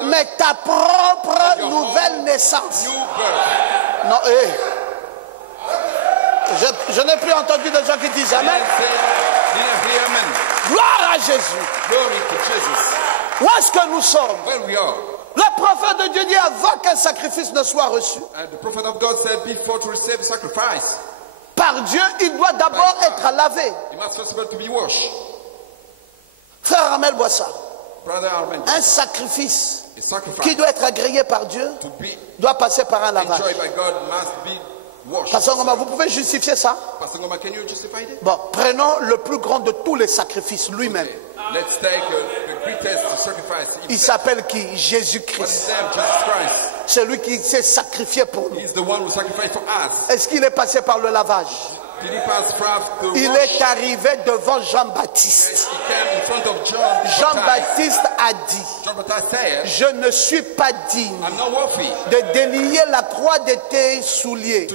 mais ta propre nouvelle naissance. Non, je n'ai plus entendu de gens qui disent Amen. Gloire à Jésus. Où est-ce que nous sommes? Le prophète de Dieu dit avant qu'un sacrifice ne soit reçu. Par Dieu, il doit d'abord être lavé. Frère Armel boit ça. Un sacrifice qui doit être agréé par Dieu doit passer par un lavage. Pasteur Ngoma, vous pouvez justifier ça? Bon, prenons le plus grand de tous les sacrifices, lui-même. Il s'appelle qui? Jésus-Christ. C'est lui qui s'est sacrifié pour nous. Est-ce qu'il est passé par le lavage? Il est arrivé devant Jean-Baptiste. Jean-Baptiste a dit, je ne suis pas digne de délier la croix de tes souliers.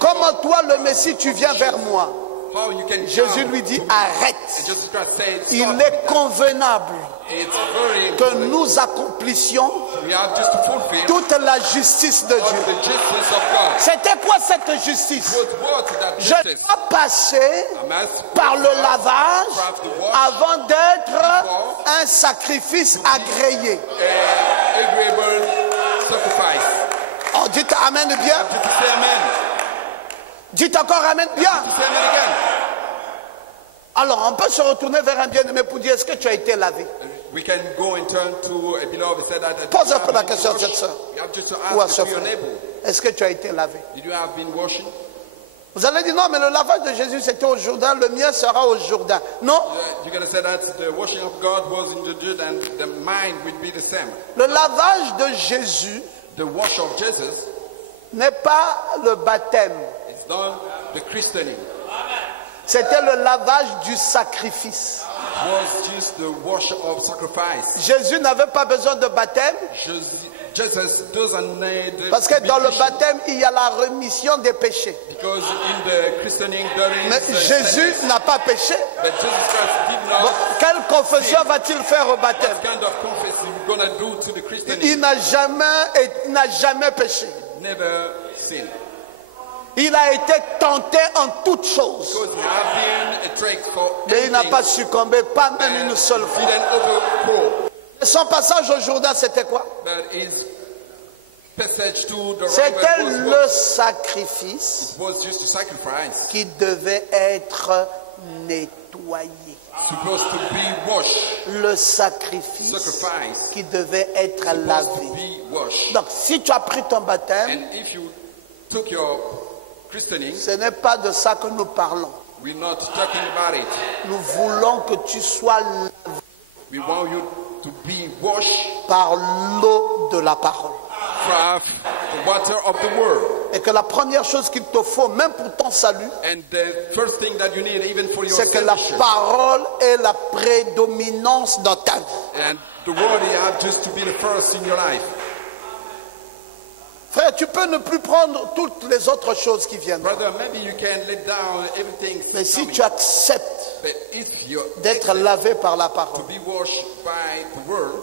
Comment toi, le Messie, tu viens vers moi? Jésus lui dit, arrête. Il est convenable que nous accomplissions We have just to fulfill toute la justice de all Dieu. the justice of God. C'était quoi cette justice? What that Je justice? dois passer I must par le lavage have to wash avant d'être un sacrifice agréé. agreeable sacrifice. Oh, dites Amen bien. Did you say amen? Dites encore Amen bien. Did you say amen again? Alors, on peut se retourner vers un bien-aimé pour dire, est-ce que tu as été lavé? We can go and turn to a beloved and say that. Pose un peu la question à cette sœur. You have just to Ou à ask ce if you're frère. able. Est-ce que tu as été lavé? Did you have been washing? Vous allez dire, non, mais le lavage de Jésus, c'était au Jourdain, le mien sera au Jourdain. Non, You're going to say that the washing of God was in the Jordan, the mine will be the same. le lavage de Jésus The wash of Jesus n'est pas le baptême. is not the christening. C'était le lavage du sacrifice. It was just the wash of sacrifice. Jésus n'avait pas besoin de baptême Jesus doesn't need parce que to be dans le christened, baptême, il y a la rémission des péchés. because in the christening there is Mais Jésus n'a pas péché. but Jesus Christ did not. Bon, quelle confession va-t-il faire au baptême? What kind of confess you gonna do to the christening? Il n'a jamais péché. Never sinned. Il a été tenté en toutes choses. Because he have been a trick for Mais il n'a everything, pas succombé, pas même une seule and fois. didn't overthrow. Son passage au Jourdain, c'était quoi? That is passage to the C'était river le sacrifice was just a sacrifice, qui devait être nettoyé. supposed to be washed, Le sacrifice sacrifice, qui devait être supposed to lavé. be washed. Donc, si tu as pris ton baptême, And if you took your christening, ce n'est pas de ça que nous parlons. we're not talking about it. Nous voulons que tu sois lavé We want you to be washed par l'eau de la parole. from the water of the word. Et que la première chose qu'il te faut, même pour ton salut, And the first thing that you need, even for your c'est que la salvation, parole ait la prédominance dans ta vie. and the word you have just to be the first in your life. Frère, tu peux ne plus prendre toutes les autres choses qui viennent. Brother, maybe you can let down everything Mais si coming, tu acceptes but if you d'être accept lavé par la to parole, be washed by the word,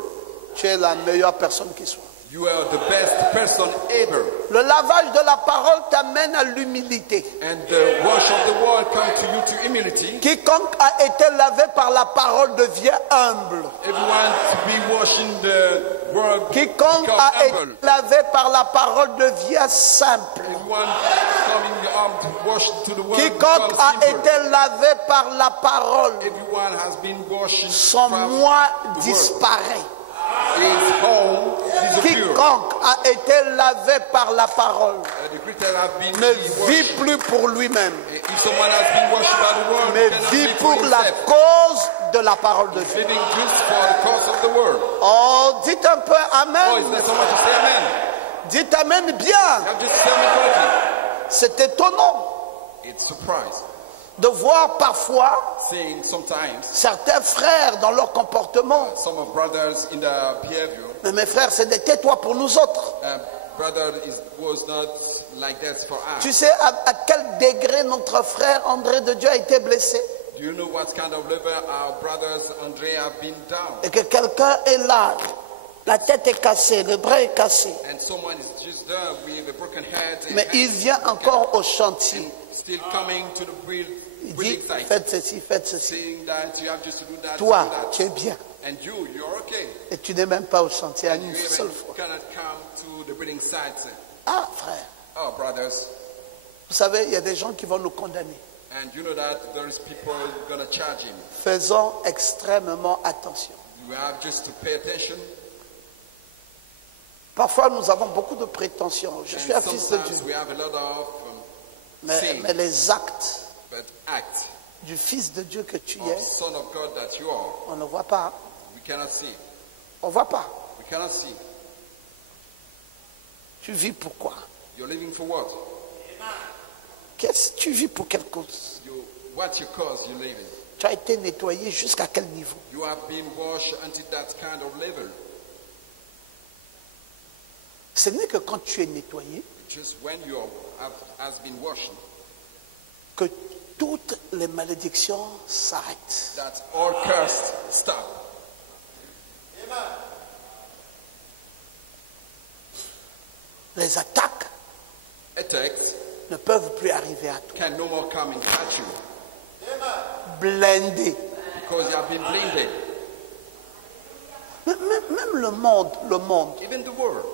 tu es la meilleure personne qui soit. you are the best person ever. Le lavage de la parole t'amène à l'humilité. And the wash of the word comes to you to humility. Quiconque a été lavé par la parole devient humble. Everyone to be washing the word Quiconque become a été humble. lavé par la parole devient simple. Everyone coming to wash to the word Quiconque becomes a simple. été lavé par la parole, Everyone has been washing son from moi the word. disparaît. His home disappears. Quiconque a été lavé par la parole The Christian have been ne washed. vit plus pour lui-même, If someone has been washed by the word, mais cannot vit live for pour la himself. cause de la parole de Dieu. Living just for the cause of the word. Oh, dites un peu Oh, is Amen. there someone to say amen? Dites Amen bien. You have just tell me correctly. C'est étonnant It's surprise. de voir parfois Seeing sometimes certains frères dans leur comportement. some of brothers in the behavior, Mais mes frères, c'est de tais-toi pour nous autres. brother was not like that for us. Tu sais à quel degré notre frère André de Dieu a été blessé? Do you know what kind of level our brothers Andre have been down? Et que quelqu'un est là, la tête est cassée, le bras est cassé. And someone is just there with a broken head and Mais il hands vient encore au chantier. and still coming to the Il dit, building site, faites ceci, faites ceci. saying that you have just to do that, Toi, do that. tu es bien. And you're okay. Et tu n'es même pas au chantier à You une even seule fois. cannot come to the building site. Ah, frère, Oh, brothers, vous savez, il y a des gens qui vont nous condamner. and you know that there is people gonna charge him. Faisons extrêmement attention. You have just to pay attention. Parfois, nous avons beaucoup de prétentions. Je suis un And fils de Dieu. sometimes we have a lot of Mais les actes but act du fils de Dieu que tu of es, son of God that you are. on ne voit pas. We cannot see. On ne voit pas. We cannot see. Tu vis pour quoi? You're living for what? Tu vis pour quelle cause? What's your cause you're living? Tu as été nettoyé jusqu'à quel niveau? You have been washed until that kind of level. Ce n'est que quand tu es nettoyé Just when you has been washed, que toutes les malédictions s'arrêtent. that all cursed stop. Les attaques ne peuvent plus arriver à toi. can no more come and catch you Blindé. because you have been blinded. Même le monde, Even the world,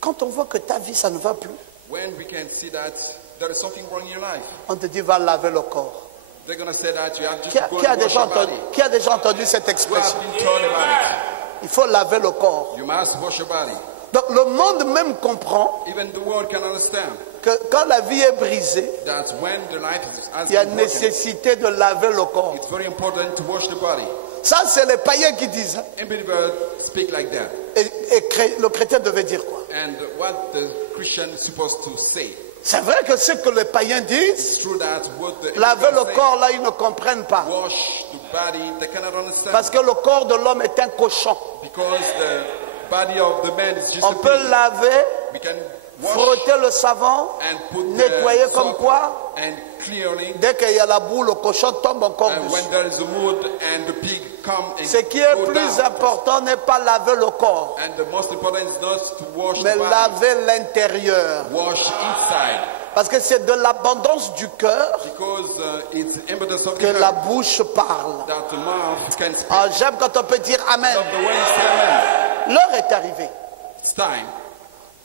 quand on voit que ta vie, ça ne va plus, when we can see that there is something wrong in your life, on te dit va laver le corps. they're going to say that you have just Qui to a, go qui a and wash déjà your entendu, body. qui a déjà entendu cette We expression? have been told about Il faut laver le corps. it. You must wash your body. Donc le monde même comprend Even the world can understand que quand la vie est brisée, that when the life has il y a been broken, nécessité de laver le corps. it's very important to wash the body. Ça, c'est les païens qui disent. Hein. Unbelievers speak like that. Et le chrétien devait dire quoi? And what the Christian is supposed to say. C'est vrai que ce que les païens disent, It's true that what the laver le unbelievers corps, là, ils ne comprennent pas. say, wash the body, they cannot understand. Parce que le corps de l'homme est un cochon. Because the body of the man is just On a peut pig. laver, We can wash frotter le savon, and put nettoyer the comme soap quoi, and clearly. dès qu'il y a la boue, le cochon tombe encore And when dessus. there is a wood and the pig come and Ce qui est go plus down. important n'est pas laver le corps, And the most important is not to wash mais the body. laver l'intérieur. Wash inside. Parce que c'est de l'abondance du cœur Because it's evidence of que the la heart bouche parle. that the mouth can speak. Ah, j'aime quand on peut dire Amen. Of the way you say amen. L'heure est arrivée It's time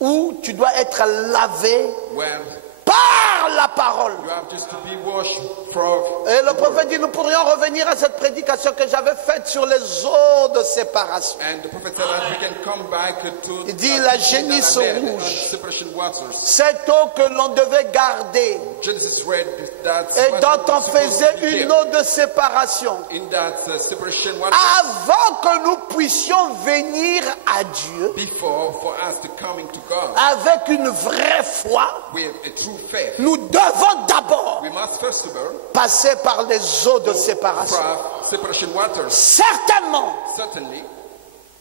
où tu dois être lavé where par la parole. you have just to be washed from. Et le prophète dit, nous pourrions revenir à cette prédication que j'avais faite sur les eaux de séparation. And the prophet said that we can come back to Il dit, that la teaching that I génisse made rouge. on separation waters. Cette eau que l'on devait garder Genesis read that et what dont on was supposed faisait to be une kept. eau de séparation In that separation water avant que nous puissions venir à Dieu before for us to coming to God avec une vraie foi, with a true faith. nous devons d'abord We must first of all passer par les eaux de séparation. from separation waters. Certainement. Certainly,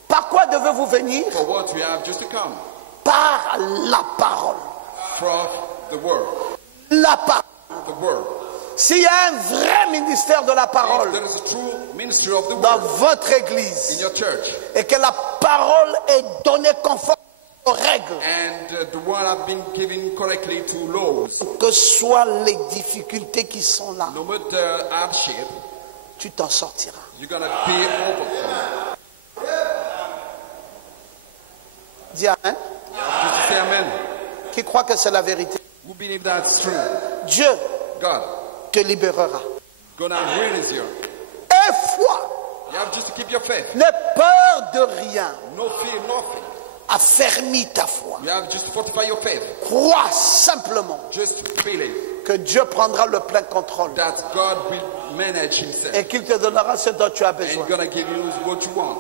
Par quoi devez-vous venir? for what we have just to come Par la parole. from the word. La parole. The word. S'il y a un vrai ministère de la If parole there is a true ministry of the dans word votre in église your church, et que la parole est donnée conforme aux règles, and the word have been given correctly to laws, que soient les difficultés qui sont là, no matter hardship, tu t'en sortiras. you're gonna be overcome. Dis Amen. You have to say amen. Qui croit que c'est la vérité. Who believe that's true? Dieu God te libérera. gonna release you. Et foi, You have just to keep your faith. n'aie peur de rien. No fear, nothing. Affermis ta foi. You have just to fortify your faith. Crois simplement Just believe que Dieu prendra le plein contrôle that God will manage himself. et qu'il te donnera ce dont tu as And besoin. he's gonna give you what you want.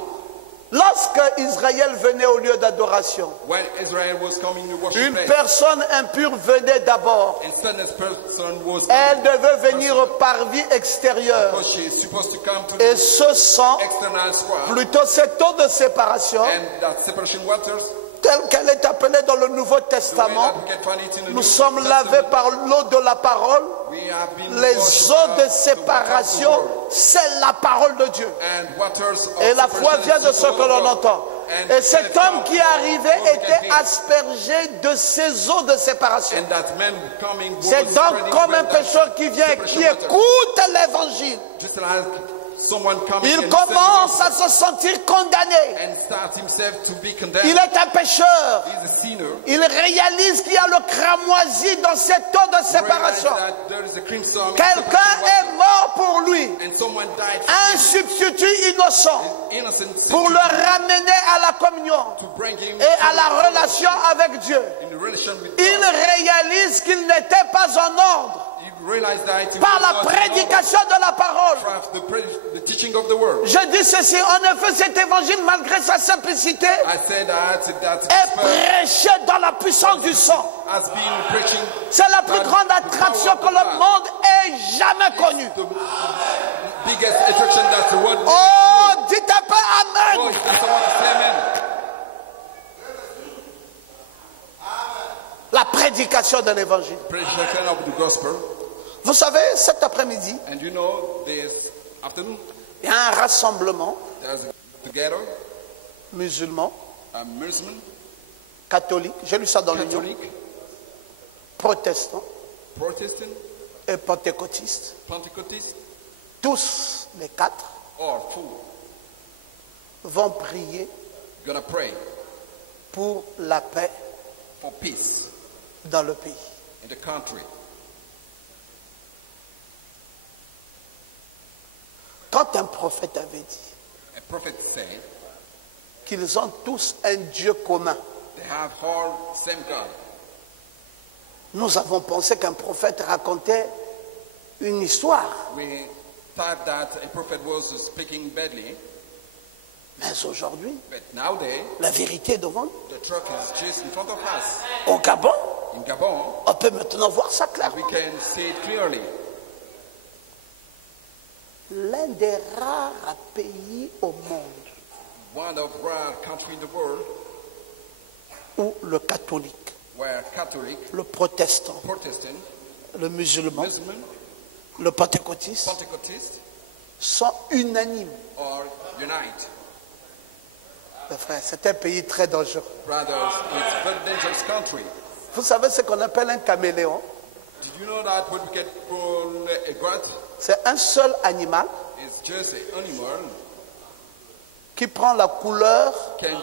Lorsque Israël venait au lieu d'adoration, When Israel was coming to worship une place, personne impure venait d'abord. and sudden person was Elle coming, devait venir par vie extérieure. because she is supposed to come to Et the ce sang, external square, plutôt cette eau de séparation, and that separation waters, telle qu'elle est appelée dans le Nouveau the way Testament, that we can find it in the nous New sommes Testament, lavés par l'eau de la parole. we have been Les washed eaux by de the séparation, water of the word. c'est la parole de Dieu. And waters of Et la foi separation vient is de just ce the que word of l'on God. entend. And Et cet faith homme comes qui from arrivait what we était can hear. aspergé de ces eaux de séparation. And that man coming was C'est donc spreading comme un with that pécheur qui vient, separation qui water. écoute l'évangile. Just like someone coming Il and commence à se sentir condamné. and start himself to be condemned. Il est un pécheur. He's a sinner. Il réalise qu'il y a le cramoisi dans cette eau de Realize séparation. that there is a crimson in Quelqu'un separation est water. mort pour lui. And someone died Un substitut innocent innocent pour le ramener à la communion to bring him et à la relation avec Dieu. in relation with Il God. réalise qu'il n'était pas en ordre He realized that he par was la not in prédication de la parole. order to the teaching of the word. Je dis ceci, en effet, cet évangile, malgré sa simplicité, I said that est prêché dans la puissance du sang. has been preaching C'est la plus grande attraction que le monde ait jamais connue. the biggest attraction that the world. Oh, dites un peu Oh, Amen. is there someone to say amen? La prédication de l'évangile. Prediction of the gospel. Vous savez, cet après-midi, And you know, this afternoon, il y a un rassemblement there's a together musulman a Muslim catholique, j'ai lu ça dans l'Union, Catholic, protestant Protestant, et pentecôtiste, Pentecostist, tous les quatre or four vont prier gonna pray pour la paix for peace dans le pays. in the country. Quand un prophète avait dit A prophet said qu'ils ont tous un Dieu commun, they have all same God. nous avons pensé qu'un prophète racontait une histoire. We thought that a prophet was speaking badly, Mais aujourd'hui, but nowadays la vérité est devant nous. the truth is just in front of us. Au Gabon, In Gabon, on peut maintenant voir ça we clairement. can see it clearly. L'un des rares pays au monde One of rare countries in the world où le catholique, where Catholic, le protestant, Protestant, le musulman, Muslim, le pentecôtiste Pentecostist sont unanimes. or unite. Mes frères, c'est un pays très dangereux. Brothers, it's a very dangerous country. Vous savez ce qu'on appelle un caméléon? Did you know that what we can call a goat C'est un seul animal is just an animal qui prend la couleur can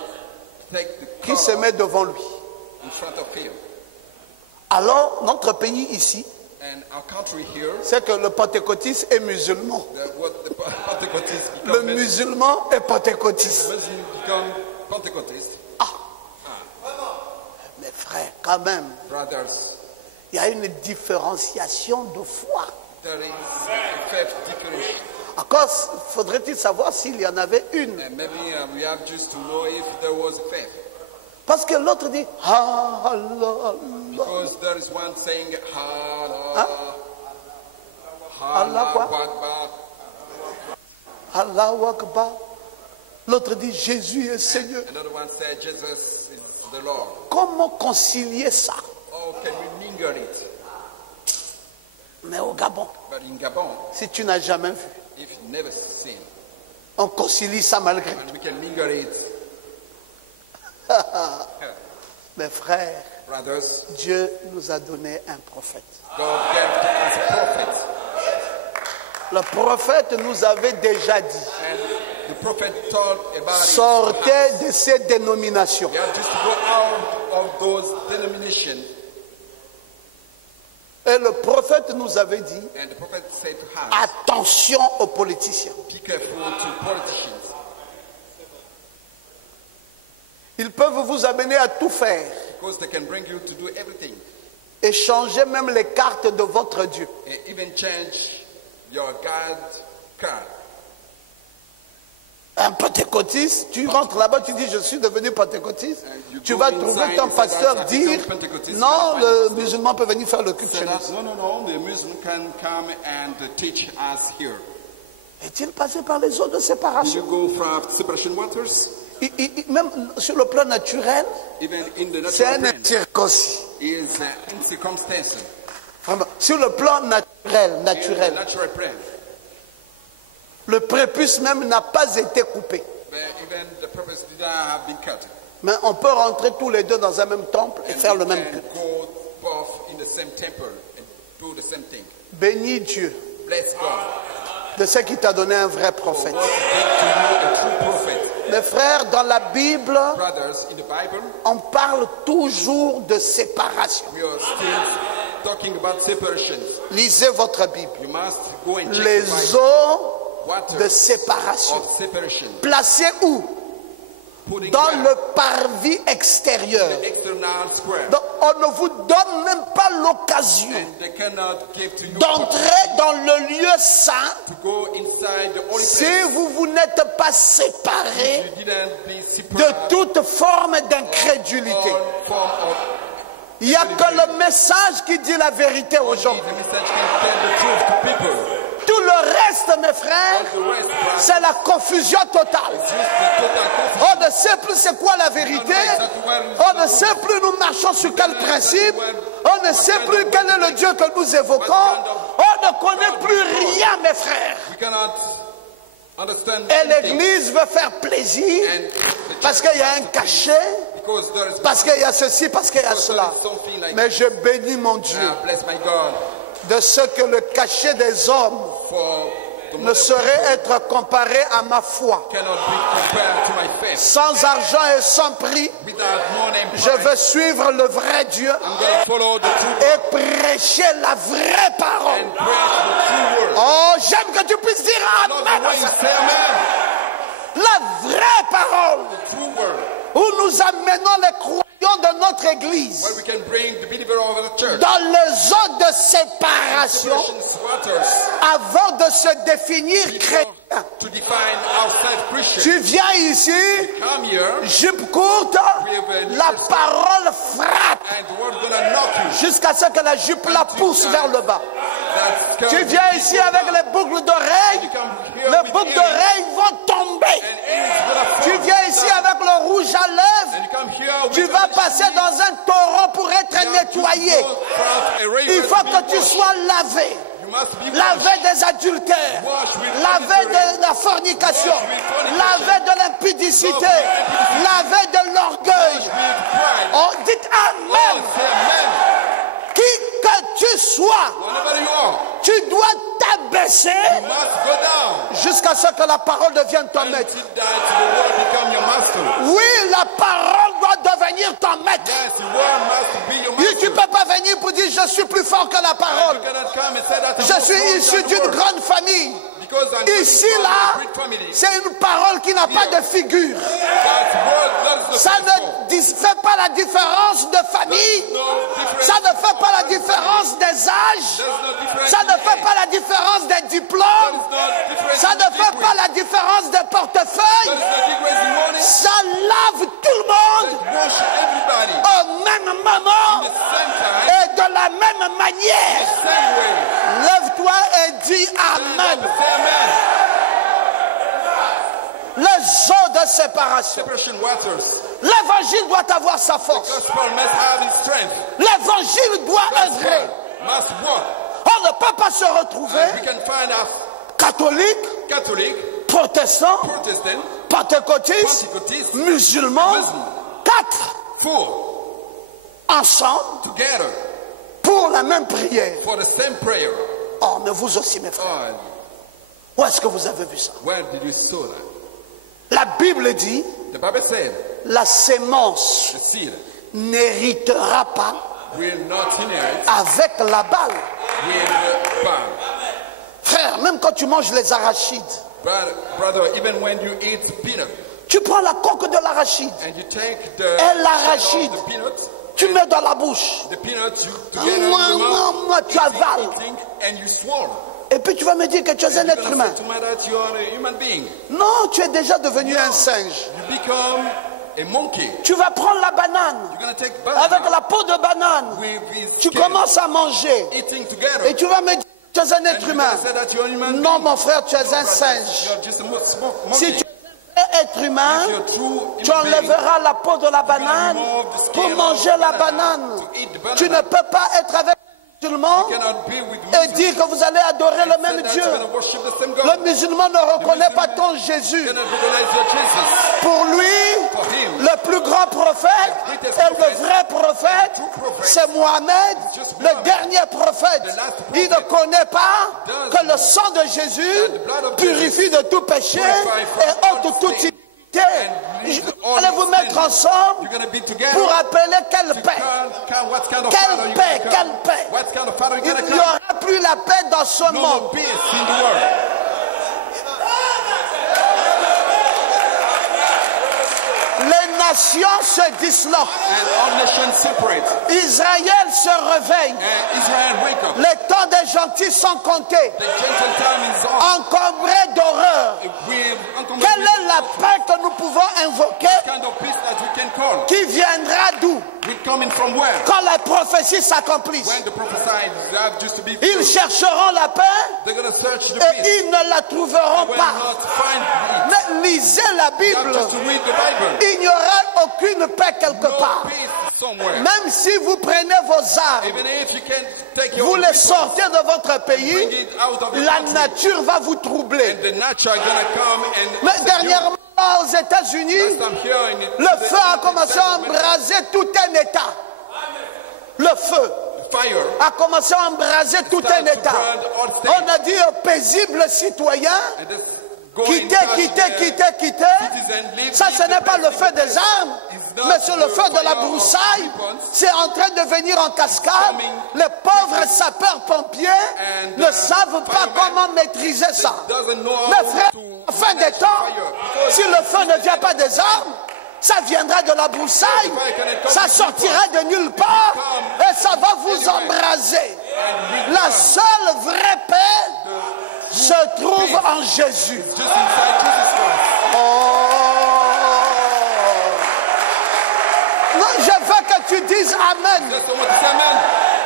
take the qui se color met devant lui. in front of him. Alors, notre pays ici, And our country here, c'est que le pentecôtiste est musulman. what the Pentecostist Le become musulman est pentecôtiste. Muslim become Pentecostist. Mes frères, quand même, Brothers, il y a une différenciation de foi. there is a faith difference. Encore faudrait-il savoir s'il y en avait une. And maybe we have just to know if there was a faith. Parce que l'autre dit, ah, Allah, Because there is one saying, Hein? Allah quoi? Akbar. Allahu Akbar. L'autre dit, Jésus est Seigneur. Another one said, Jesus is the Lord. Comment concilier ça? Oh, can we linger it? Mais au Gabon, But in Gabon, si tu n'as jamais vu, if you never seen, on concilie ça malgré tout. and we can linger it, Mes frères, brothers, Dieu nous a donné un prophète. God gave to us a prophet. Le prophète nous avait déjà dit, And the prophet told about it. sortez de ces dénominations. You have just to go out of those denominations. Et le prophète nous avait dit, And the prophet said to us, attention aux politiciens. be careful to politicians. Ils peuvent vous amener à tout faire Because they can bring you to do everything. et changer même les cartes de votre Dieu. And even change your God card. Un pentecôtiste, tu rentres là-bas, tu dis je suis devenu pentecôtiste. You Tu go vas inside, trouver ton you say, pasteur "I dire become Pentecostist." non, le musulman peut venir faire le culte So chez that, nous. no, the Muslim can come and teach us here. Est-il passé par les eaux de Did séparation? you go from separation waters? Même sur le plan naturel, Even in the c'est natural un realm, incirconcis. is uncircumcised. Vraiment. Sur le plan naturel, In the natural realm, le prépuce même n'a pas été coupé. but even the purpose did not have been cut. Mais on peut rentrer tous les deux dans un même temple et And faire le we même can culte. go both in the same temple and do the same thing. Bénis Dieu Bless God. de ce qui t'a donné un vrai prophète. God gave to you a true prophet. Mes frères, dans la Bible, Brothers, in the Bible, on parle toujours de séparation. we are still talking about separations. Lisez votre Bible. You must go and check Les the Bible. eaux Water de séparation. of separation. Placées où? Putting Dans back le parvis extérieur. the external square. Donc, on ne vous donne même pas l'occasion And they cannot give to you d'entrer dans le lieu saint to go inside the holy si place. vous n'êtes pas séparés You didn't be de separated toute forme d'incrédulité. all form of Il n'y a que le message qui dit la vérité only aujourd'hui. the message can tell the truth to people. Tout le reste, mes frères, The rest, brothers, c'est la confusion totale. just the total confusion. On ne sait plus c'est quoi la vérité. On ne sait plus nous marchons sur quel principe. On ne sait plus quel est le Dieu que nous évoquons. On ne connaît plus rien, mes frères. We cannot understand Et anything. l'Église veut faire plaisir And the parce church qu'il y a un wants to cachet, Parce qu'il y a ceci, parce qu'il y a cela. Mais je bénis mon Dieu de ce que le cachet des hommes ne saurait être comparé à ma foi. Sans argent et sans prix, je veux suivre le vrai Dieu et prêcher la vraie parole. Oh, j'aime que tu puisses dire Amen. La vraie parole où nous amenons les croyants de notre église dans le zone de séparation avant de se définir chrétien. Tu viens ici, jupe courte, la parole frappe jusqu'à ce que la jupe la pousse vers le bas. Tu viens ici avec les boucles d'oreilles, les boucles d'oreilles vont tomber. Tu viens ici avec le rouge à lèvres, tu vas passer dans un torrent pour être nettoyé. Il faut que tu sois lavé. Lavé des adultères, lavé de la fornication, lavé de l'impudicité, lavé de l'orgueil. Oh, dites Amen. Qui que tu sois, tu dois t'abaisser jusqu'à ce que la parole devienne ton maître. Oui, la parole doit devenir ton maître. Tu ne peux pas venir pour dire je suis plus fort que la parole. Je suis issu d'une grande famille. Ici, là, c'est une parole qui n'a pas de figure. Ça ne fait pas la différence de famille. Ça ne fait pas la différence des âges. Ça ne fait pas la différence des diplômes. Ça ne fait pas la différence des portefeuilles. Ça lave tout le monde au même moment et de la même manière. Lève-toi et dis Amen. Les eaux de séparation. L'évangile doit avoir sa force. L'évangile doit œuvrer. On ne peut pas se retrouver catholique, protestant, pentecôtiste, musulman, quatre ensemble pour la même prière. Oh, mais vous aussi, mes frères. Où est-ce que vous avez vu ça? La Bible dit, la sémence n'héritera pas avec la balle. Frère, même quand tu manges les arachides, tu prends la coque de l'arachide et l'arachide, tu mets dans la bouche. Moi, tu avales. Et puis tu vas me dire que tu es un être humain. Non, tu es déjà devenu un singe. Tu vas prendre la banane. Avec la peau de banane, tu commences à manger. Et tu vas me dire que tu es un être humain. Non, mon frère, tu es un singe. Si tu es être humain, tu enlèveras la peau de la banane pour manger la banane. Tu ne peux pas être avec musulman et dire que vous allez adorer le même Dieu. Le musulman ne reconnaît pas ton Jésus. Pour lui, le plus grand prophète et le vrai prophète, c'est Mohamed, le dernier prophète. Il ne connaît pas que le sang de Jésus purifie de tout péché et ôte toute iniquité. Allez vous mettre ensemble pour appeler quelle paix. Quelle paix, quelle paix. Il n'y aura plus la paix dans ce monde. Les nations se disloquent. Israël se réveille. Les temps des gentils sont comptés. Encombrés d'horreur. Quelle est la paix que nous pouvons invoquer? Qui viendra d'où? Quand les prophéties s'accomplissent. Ils chercheront la paix et ils ne la trouveront pas. Mais lisez la Bible. Il n'y aura aucune paix quelque part. Même si vous prenez vos armes, vous les sortez de votre pays, la nature va vous troubler. Mais dernièrement, aux États-Unis, le feu a commencé à embraser tout un État. Le feu a commencé à embraser tout un État. On a dit aux paisibles citoyens, quittez. Ça, ce n'est pas le feu des armes, mais c'est le feu de la broussaille. C'est en train de venir en cascade. Les pauvres sapeurs-pompiers ne savent pas comment maîtriser ça. Mais frère, en fin des temps, si le feu ne vient pas des armes, ça viendra de la broussaille, ça sortira de nulle part et ça va vous embraser. La seule vraie paix se trouve en Jésus. Oh. Non, je veux que tu dises Amen.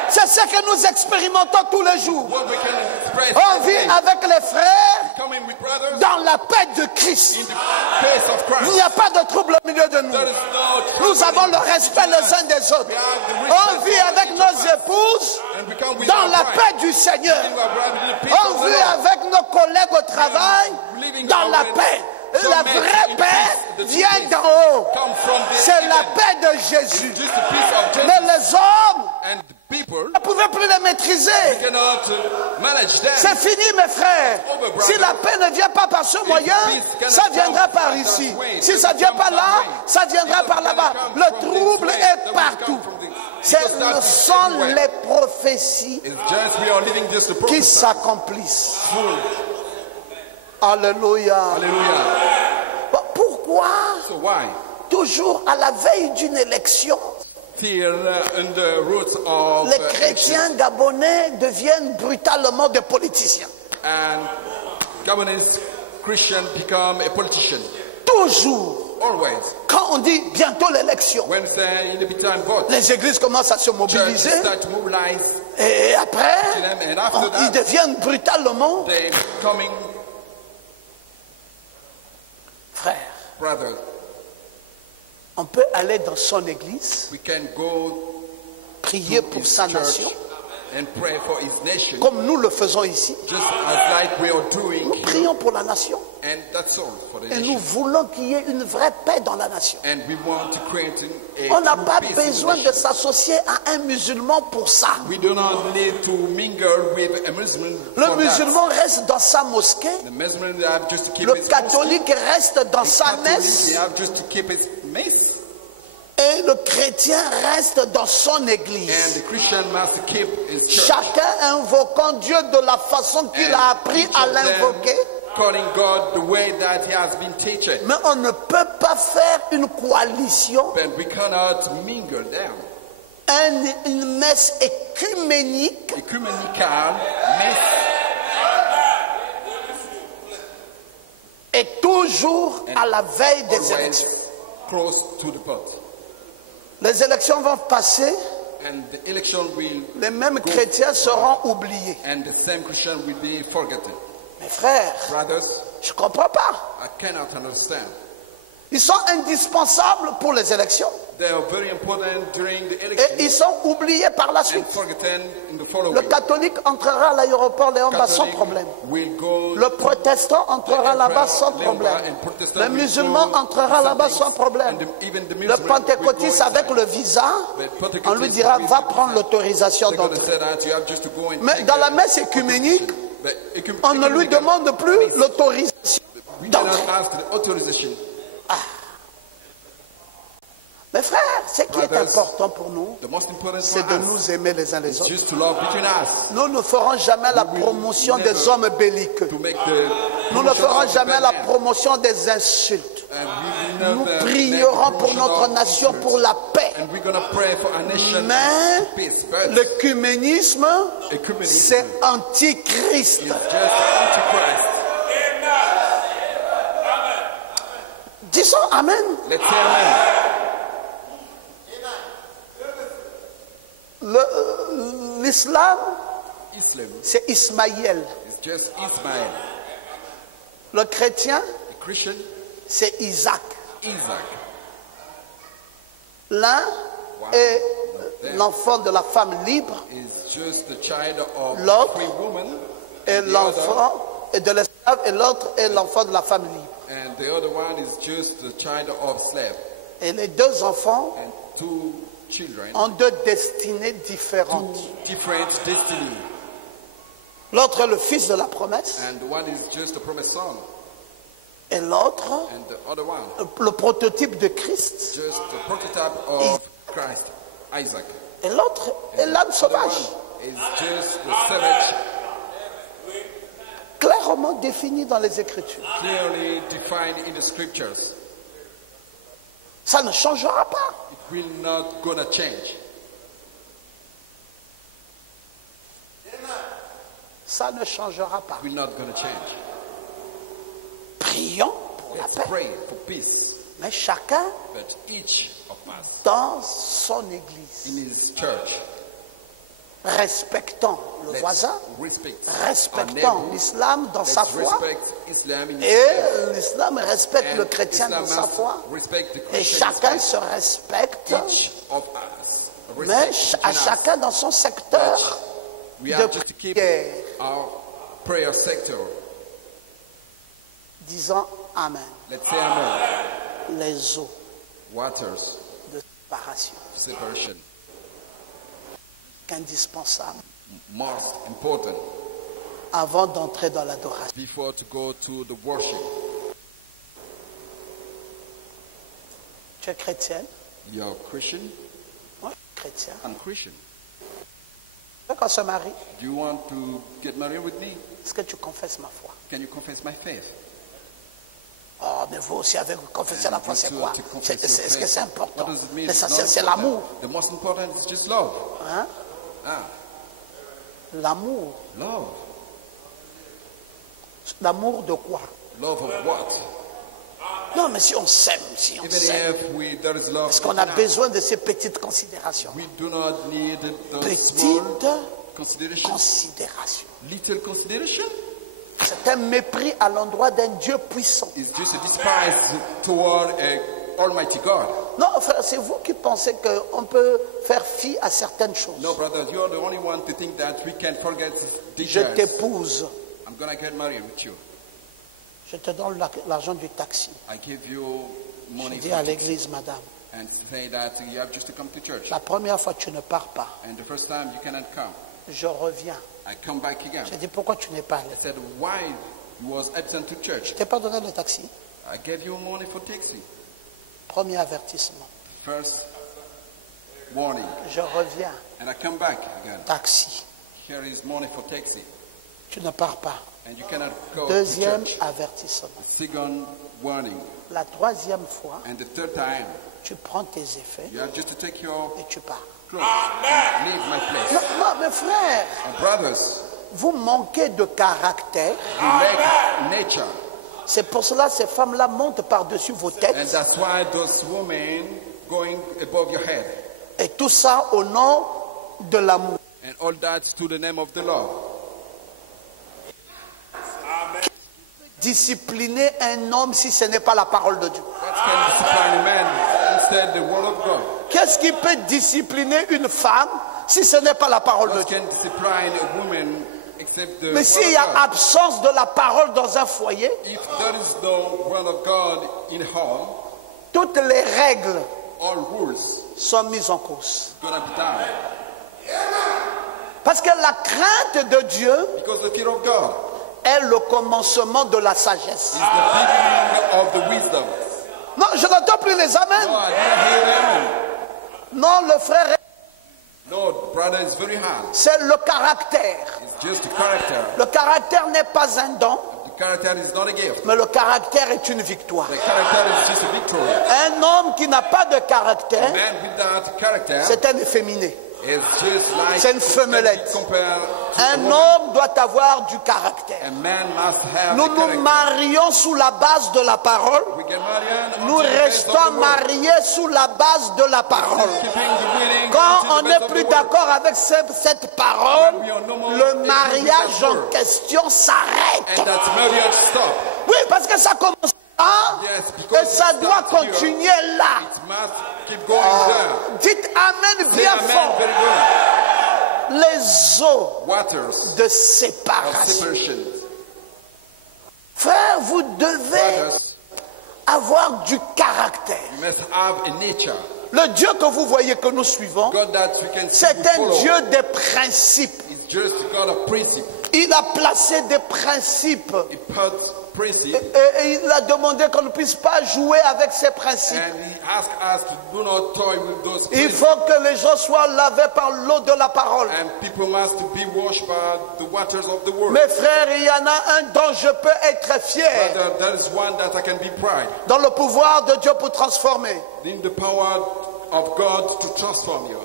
C'est ce que nous expérimentons tous les jours. On vit avec les frères dans la paix de Christ. Il n'y a pas de trouble au milieu de nous. Nous avons le respect les uns des autres. On vit avec nos épouses dans la paix du Seigneur. On vit avec nos collègues au travail dans la paix. La vraie paix vient d'en haut. C'est la paix de Jésus. Mais les hommes, vous ne pouvez plus les maîtriser. C'est fini, mes frères. Si la paix ne vient pas par ce moyen, ça viendra par ici. Si ça ne vient pas là, ça viendra par là-bas. Le trouble est partout. Ce sont les prophéties qui s'accomplissent. Alléluia. Pourquoi toujours à la veille d'une élection, les chrétiens gabonais deviennent brutalement des politiciens? Toujours. Quand on dit bientôt l'élection, les églises commencent à se mobiliser. Et après, ils deviennent brutalement. Frère, on peut aller dans son église, prier pour sa nation, comme nous le faisons ici. Nous prions pour la nation. Et nous voulons qu'il y ait une vraie paix dans la nation. On n'a pas besoin de s'associer à un musulman pour ça. Le musulman reste dans sa mosquée. Le catholique reste dans sa messe. Et le chrétien reste dans son église. Chacun invoquant Dieu de la façon qu'il a appris à l'invoquer. Mais on ne peut pas faire une coalition, une messe écuménique, et toujours à la veille des élections. Les élections vont passer, les mêmes chrétiens seront oubliés. Mes frères, je ne comprends pas. Ils sont indispensables pour les élections. Et ils sont oubliés par la suite. Le catholique entrera à l'aéroport Léon-Bas sans problème. Le protestant entrera là-bas sans problème. Le musulman entrera là-bas sans problème. Le pentecôtiste avec le visa, on lui dira va prendre l'autorisation d'entrer. Mais dans la messe écuménique, on ne lui demande plus l'autorisation d'entrer. Mes frères, ce qui est important pour nous, c'est de nous aimer les uns les autres. Nous ne ferons jamais la promotion des hommes belliqueux. Nous ne ferons jamais la promotion des insultes. Nous prierons pour notre nation, pour la paix. Mais l'œcuménisme, c'est antichrist. Disons Amen. L'islam, c'est Ismaël. Le chrétien, c'est Isaac. L'un est l'enfant de la femme libre. L'autre est l'enfant de l'esclave. Et l'autre est l'enfant de la femme libre. And the other one is just the child of slave. Et les deux enfants And two children, ont deux destinées différentes. two different destinies. L'autre est le fils de la promesse. And one is just a promised son. Et l'autre, And the other one, le prototype de Christ. just a prototype of Christ, Isaac. Et l'autre est l'âme The sauvage. one is just the savage, Clairement défini dans les Écritures. clearly defined in the scriptures. Ça ne changera pas. It will not gonna change. Ça ne changera pas. It will not gonna change. Prions pour la Let's paix. pray for peace. Mais chacun But each of us dans son église, in his church, respectant le let's voisin, respect our respectant neighbor. l'islam dans sa Let's foi, respect Islam in his et faith. l'islam respecte And le chrétien Islam dans sa must foi, respect the et Christian in his chacun faith. se respecte, Each of us mais respect à each other. chacun dans son secteur We de have just to keep prière, our prayer sector. disant Amen. Let's say amen. Les eaux Waters, de séparation, separation, indispensable most important avant d'entrer dans l'adoration. before to go to the worship. Tu es chrétienne? You're Christian? Moi, je suis chrétien. I'm Christian. Tu veux qu'on se marie? Do you want to get married with me? Est-ce que tu confesses ma foi? Can you confess my faith? Oh, mais vous aussi, avec vous confesser la foi, c'est quoi? To confess your Est-ce que faith. c'est important? What does it mean? L'essentiel, It's c'est not l'amour. important. The most important is just love. Hein? Ah, L'amour. love. L'amour de quoi? Love of what? Non, mais si on s'aime, Even s'aime, if there is love, est-ce qu'on a besoin de ces petites considérations? we do not need those small Petites considerations. considérations. Little consideration C'est un mépris à l'endroit d'un Dieu puissant. is just a despise toward Almighty God. Non, frère, c'est vous qui pensez qu'on peut faire fi à certaines choses. No, brother, you're the only one to think that we can forget Je details. t'épouse. I'm gonna get married with you. Je te donne l'argent du taxi. I give you Je money dis for à taxi l'église, madame, and say that you have just to come to church. la première fois tu ne pars pas, And the first time you cannot come, je reviens. I come back again. Je dis, pourquoi tu n'es pas allé? I said, why you was absent to church? Je t'ai pas donné le taxi. I gave you money for taxi. Premier avertissement. First warning. Je reviens. And I come back again. Taxi. Here is money for taxi. Tu ne pars pas. And you cannot go Deuxième to church. avertissement. Second warning. La troisième fois, And the third time, tu prends tes effets you have just to take your et tu pars. clothes and leave my place. Non, non, mes frères, And brothers, vous manquez de caractère. you lack nature. C'est pour cela que ces femmes-là montent par-dessus vos And têtes. that's why those women going above your head. Et tout ça au nom de l'amour. And all that to the name of the Lord. Discipliner un homme si ce n'est pas la parole de Dieu. What can discipline a man instead the word of God? Qu'est-ce qui peut discipliner une femme si ce n'est pas la parole de What Dieu? can discipline a woman except the Mais s'il word y of a God? absence de la parole dans un foyer, If there is no word of God in home, toutes les règles all rules sont mises en cause. gonna be down. Parce que la crainte de Dieu Because the fear of God est le commencement de la sagesse. is the beginning of the wisdom. Non, je n'entends plus les No, amens. I didn't hear amen. Non, le frère, No, brother, is very hard. c'est le caractère. It's just a character. Le caractère n'est pas un don, The character is not a gift. mais le caractère est une victoire. The character is just a victory. Un homme qui n'a pas de caractère, Man without character c'est un efféminé. is just like C'est une femmelette. compared to Un a woman. homme doit avoir du caractère. A man must have Nous a nous character. marions sous la base de la parole. We get married Nous on the base of restons the word. mariés sous la base de la parole. Keeping the willing Quand until on the n'est base of plus the word. d'accord avec cette parole, le mariage en question s'arrête. And that marriage stop. Oui, parce que ça commence là Yes, et because ça it doit starts here. continuer là. It must keep going there. Dites Amen Say bien amen fort. very good. Les eaux Waters de of séparation. separation. Frère, vous devez Brothers, avoir du caractère. you must have a nature. Le Dieu que vous voyez que nous suivons, God that we can see, c'est we un follow. Dieu des principes. It's just God of principle. Il a placé des principes. He puts principle, Et il a demandé qu'on ne puisse pas jouer avec ces principes. and He asks us to do not toy with those Il principles. faut que les gens soient lavés par l'eau de la parole. And people must be washed by the waters of the word. Mes frères, il y en a un dont je peux être fier. But there is one that I can be proud Dans le pouvoir de Dieu pour transformer. in the power of God to transform you.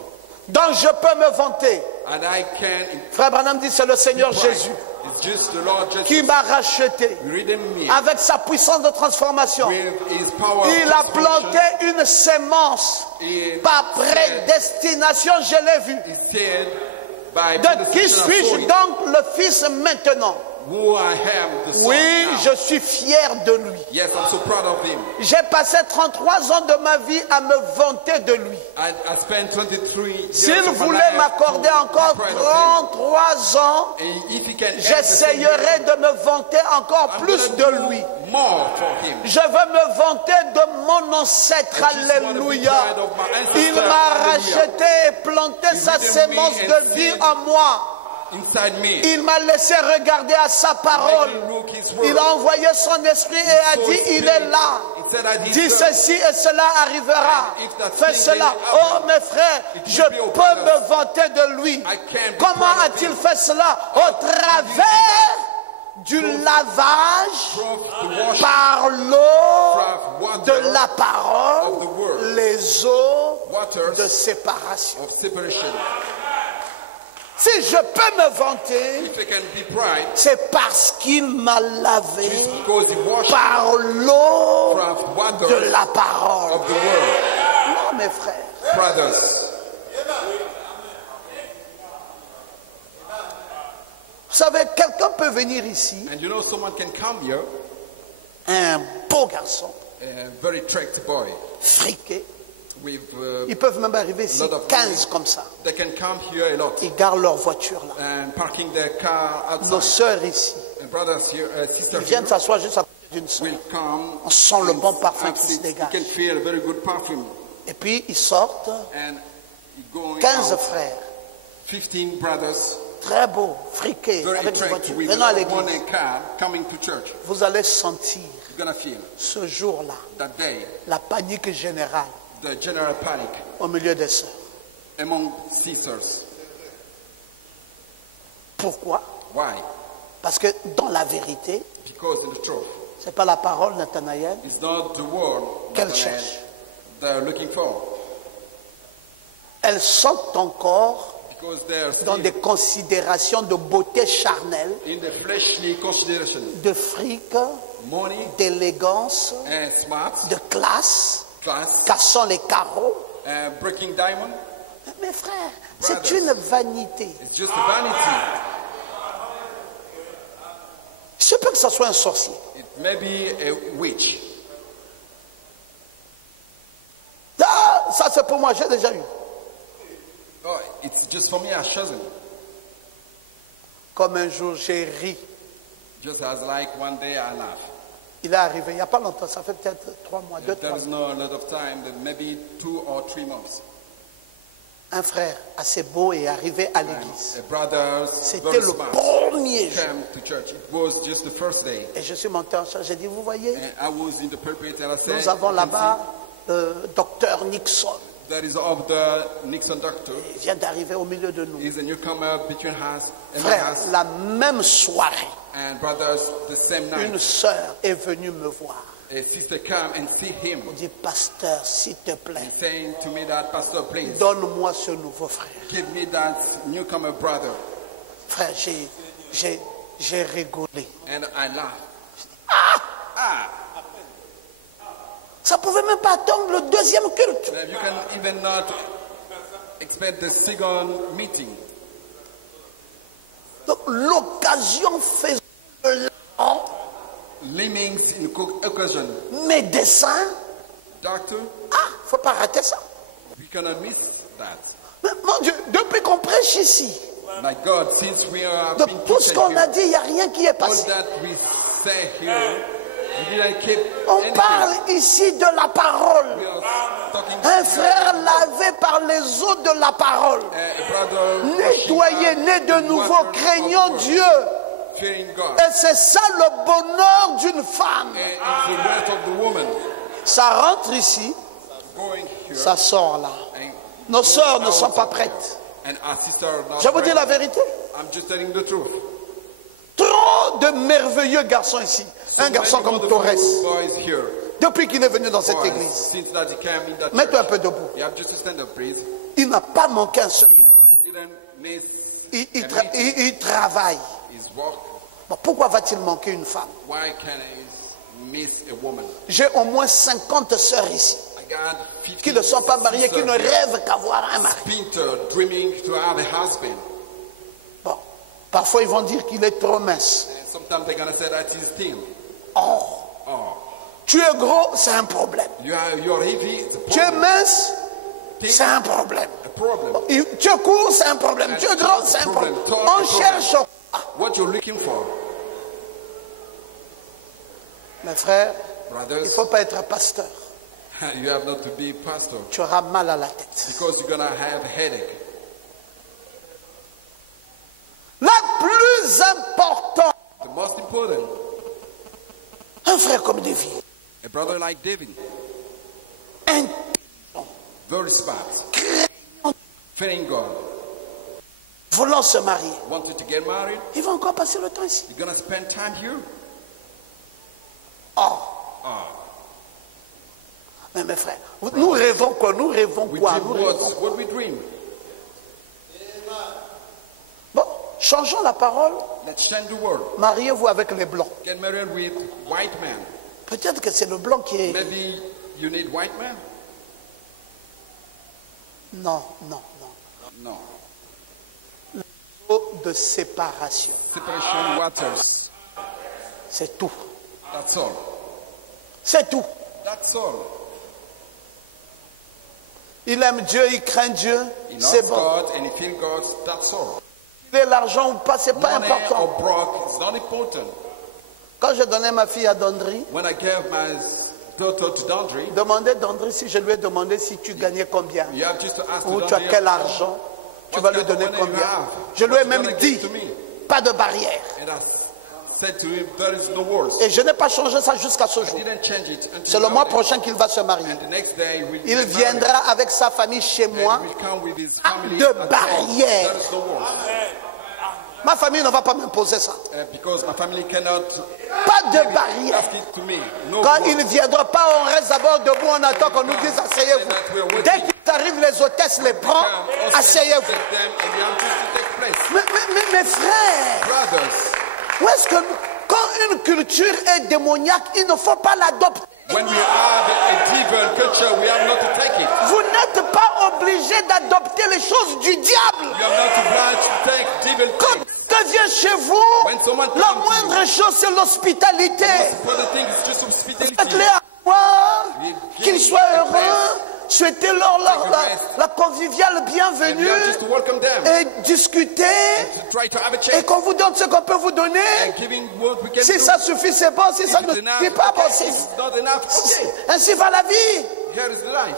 Dont je peux me vanter. And I can. Frère Branham dit, c'est le Seigneur Pride. Jésus It's just the Lord Jesus. qui m'a racheté. Redeemed me Avec sa puissance de transformation. with His power. of Il a transformation. planté une sémence. He Par said- prédestination, je l'ai vu. He said, by De qui predestination suis-je authority, donc le fils maintenant? who I am, the Son Oui, now. je suis fier de lui. Yes, I'm so proud of Him. J'ai passé 33 ans de ma vie à me vanter de lui. I spent 23 years S'il of my voulait life m'accorder to encore be proud of 33 ans, Him. And if He can j'essayerai de me vanter encore plus de lui. more for Him. Je veux me vanter de mon ancêtre. Alléluia. Il m'a racheté et planté sa sémence de vie en moi. Inside me. Il m'a laissé regarder à sa parole. Il a envoyé son esprit et a dit, il est là. Dis ceci et cela arrivera. Fais cela. Oh mes frères, je peux me vanter de lui. Comment a-t-il fait cela? Au travers du lavage par l'eau de la parole, les eaux de séparation. Of separation. Si je peux me vanter, If I can be proud, c'est parce qu'il m'a lavé because He washed par l'eau from water de la parole. of the world. Non, mes frères. Brothers, Vous savez, quelqu'un peut venir ici, and you know someone can come here, un beau garçon, a very attractive boy, friqué. with Ils peuvent même arriver ici, lot of 15 comme ça. they can come here a lot Ils garent leur voiture là. and parking their car Nos outside. sœurs ici, And brothers here, ils sisters here viennent s'asseoir juste à côté d'une sœur. will come. On sent le bon parfum and qui se sit. You dégage. can feel a very good perfume. Et puis ils sortent, And you go 15 out, frères, 15 brothers, très beaux, friqués, very avec une attractive, voiture, with venant à one l'église. in car coming to church. Vous allez sentir You're gonna feel ce jour-là that day la panique générale the general panic au milieu des sœurs. among sisters. Pourquoi? Why? Parce que dans la vérité, Because in the truth, c'est pas la parole, Nathanaël, it's not the word qu'elles that cherchent. they're looking for. Elles sont encore Because they're dans still des considérations de beauté charnelle, in the fleshly consideration. de fric, Money d'élégance, and smart, de classe, class, cassant les carreaux. breaking diamond. Mes frères, c'est Brothers. une vanité. It's just a vanity. Il se peut que ce soit un sorcier. It may be a witch. Ah, ça c'est pour moi, j'ai déjà eu. Oh, it's just for me as chosen. Comme un jour, j'ai ri. Just as like one day I laugh. Il est arrivé il n'y a pas longtemps, ça fait peut-être 3 mois, 2, 3 There's mois. no a lot of time, but maybe 2 or 3 months. Un frère assez beau est arrivé à And l'église. a brother, C'était very le smart, premier jour. came to church. It was just the first day. Et je suis monté en charge. J'ai dit, vous voyez, And I was in the pulpit and I said, nous avons "You can là-bas le docteur Nixon. see, that is of the Nixon doctor. Il vient d'arriver au milieu de nous. He's a newcomer between us and Frère, us. la même soirée, And brothers, the same une night, sœur est venue me voir. a sister come and see him. Elle dit, pasteur, s'il te plaît, And saying to me that, Pastor, please, donne-moi ce nouveau frère. give me that newcomer brother. Frère, j'ai rigolé. And I laughed. Ça pouvait même pas attendre le deuxième culte. You can even not expect the second meeting. Donc l'occasion faisait Lemmings in occasion. mes dessins. Doctor, Faut pas rater ça. we cannot miss that. Mais, mon Dieu, depuis qu'on prêche ici, My God, since we are de being tout ce teaching qu'on a here, dit, il n'y a rien qui est all passé. that we say here, you didn't keep On anything. parle ici de la parole. We are talking Un frère lavé par les eaux de la parole. brother, Nettoyé, né de nouveau, craignant Dieu. fearing God. Et c'est ça le bonheur d'une femme. And it's the rest of the woman Ça rentre ici, going here. ça sort là. And Nos sœurs ne goes sont out pas of prêtes. here. And our sister are not Je vous dis ready. la vérité. I'm just telling the truth. Trop de merveilleux garçons ici. So Un garçon many comme wonderful Torres. boys here. Depuis qu'il est venu dans cette Boys, église. since that he came in that Mets-toi un church. peu debout. You have just to stand up, please. Il n'a pas manqué un seul. He didn't miss Il travaille. his work. Bon, pourquoi va-t-il manquer une femme? Why can he miss a woman? J'ai au moins 50 sœurs ici I got 50 qui ne sont pas mariées, qui ne sisters rêvent qu'avoir un mari. dreaming to have a husband. Bon, parfois ils vont dire qu'il est trop mince. And sometimes they're gonna say that he's thin. Oh, Oh, tu es gros, c'est un problème. you're heavy. It's a Tu es problem. mince, c'est un problème. A problem. Tu es court, c'est un problème. Tu es grand, c'est un problème. On cherche. What you're looking for, Mes frères, il brothers, ne faut pas être pasteur. you have not to be pastor Tu auras mal à la tête. because you're gonna have a headache. La plus importante, The most important, un frère comme David, a brother like David, un very smart, fearing God, voulant se marier, wanted to get married. il va encore passer le temps ici. You're gonna spend time here. Oh, Ah, mais mes frères, nous rêvons quoi? Nous rêvons we quoi? dream Nous rêvons. what we dream. Bon, changeons la parole. Let's change the world. Mariez-vous avec les blancs. Get married with white men. Peut-être que c'est le blanc qui est... Maybe you need white men. Non, non, non. No. Eau de séparation. Separation waters. C'est tout. That's all. C'est tout. That's all. Il aime Dieu, il craint Dieu. He C'est loves bon. God and he feels God. That's all. Il ait l'argent ou pas, c'est pas Money important. or broke is not important. Quand je donnais ma fille à Dondry, When I gave my daughter to Dondry, demandez Dondry si je lui ai demandé si tu gagnais combien. you have just to ask Ou the tu as Dondry, quel argent. Tu vas lui donner combien. Je lui ai même dit, pas de barrière. and I said to him, there is no words. Et je n'ai pas changé ça jusqu'à ce I jour. didn't change it until C'est le mois nowadays. prochain qu'il va se marier. And the next day we Il viendra avec sa famille chez moi. and we come with his Pas family de at home. barrière. There is no words. Ma famille ne va pas m'imposer ça. Because my family cannot Pas de barrière. ask it to me. No Quand words. il ne viendra pas, on reste d'abord debout, on attend qu'on nous dise asseyez-vous. Dès qu'il arrive, les hôtesses les prennent, asseyez-vous. Take them and the answers to take place. Mais mes frères, Brothers, où est-ce que quand une culture est démoniaque, il ne faut pas l'adopter. when we have a devil culture, we have not to take it. Vous n'êtes pas obligé d'adopter les choses du diable. You are not obliged to take devil Quand things. quelqu'un vient chez vous, When someone la comes to moindre chose, c'est l'hospitalité. For the thing is just hospitality. Faites-les à boire, qu'ils soient heureux, souhaitez-leur la conviviale And bienvenue we are just to welcome them. et discuter To try to have a et chat. qu'on vous donne ce qu'on peut vous donner. And giving what we can Si do. ça suffit, c'est bon. Si ça If ne it's enough, suffit pas, bon, okay. c'est... If it's not enough, okay. Ainsi va la vie. Here is the life.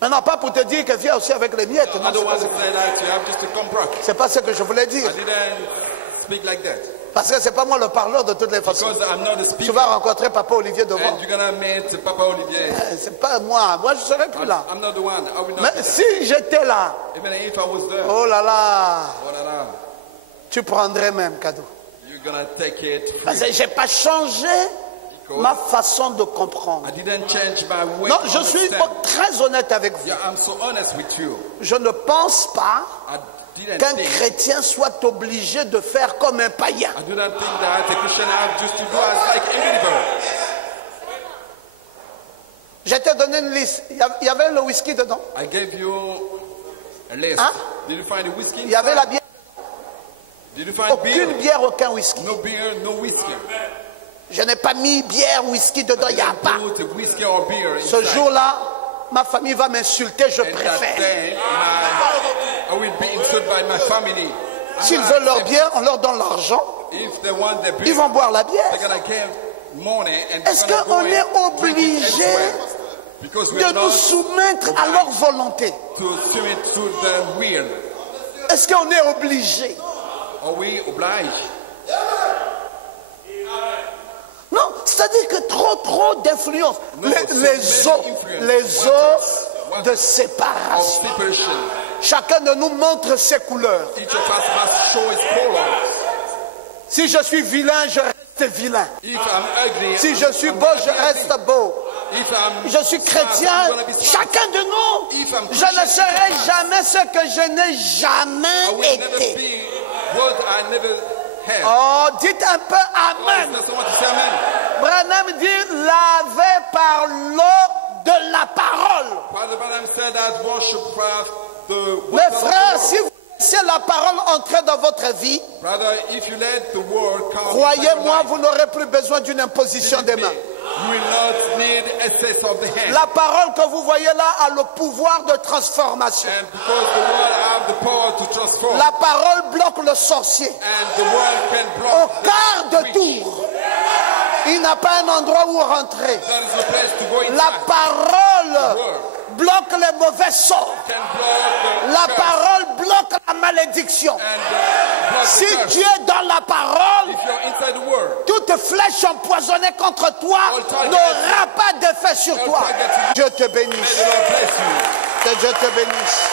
Maintenant, pas pour te dire que viens aussi avec les miettes. I Non, don't want to say that. You have just to come back. c'est pas ce que je voulais dire. I didn't speak like that. Parce que c'est pas moi le parleur de toutes les façons. Because I'm not a Tu speaker. vas rencontrer Papa Olivier devant. And you're gonna meet Papa Olivier. C'est pas moi. Moi, je serai plus là. I'm not the one. I will not Mais be there. si j'étais là, Even if I was there. oh là là, Oh la la. tu prendrais même cadeau. You're gonna take it Parce free. que j'ai pas changé ma façon de comprendre. I didn't change my way Non, to je suis understand. très honnête avec vous. Yeah, I'm so honest with you. Je ne pense pas I didn't qu'un think. chrétien soit obligé de faire comme un païen. I do not think that a Christian have just to do as like a believer. Je t'ai donné une liste. Il y avait le whisky dedans. I gave you a list. Hein? Did you find a whiskey? Il y avait la bière. Did you find Aucune beer? bière, aucun whisky. No beer, no whiskey. Je n'ai pas mis bière, whisky dedans. Il n'y a pas. Put a whiskey or beer Ce inside. jour-là, ma famille va m'insulter. Je And that préfère. day, I will be insulted by my family. I'm S'ils gonna veulent leur accept. bière, on leur donne l'argent. ils vont boire la bière. Est-ce qu'on est obligé de nous soumettre à leur volonté? Est-ce qu'on est obligé? Non, c'est-à-dire que trop d'influence. Les eaux de séparation. Chacun de nous montre ses couleurs. Si je suis vilain, je reste vilain. Si je suis beau, je reste beau. Je suis chrétien. Chacun de nous, je ne serai jamais ce que je n'ai jamais été. Oh, dites un peu Amen. Branham dit lavé par l'eau de la parole. Mes frères, si vous laissez la parole entrer dans votre vie, croyez-moi, vous n'aurez plus besoin d'une imposition des mains. La parole que vous voyez là a le pouvoir de transformation. La parole bloque le sorcier. Au quart de tour, il n'a pas un endroit où rentrer. La parole bloque les mauvais sorts. La parole bloque la malédiction. Si tu es dans la parole, toute flèche empoisonnée contre toi n'aura pas d'effet sur toi. Dieu te bénisse. Que Dieu te bénisse.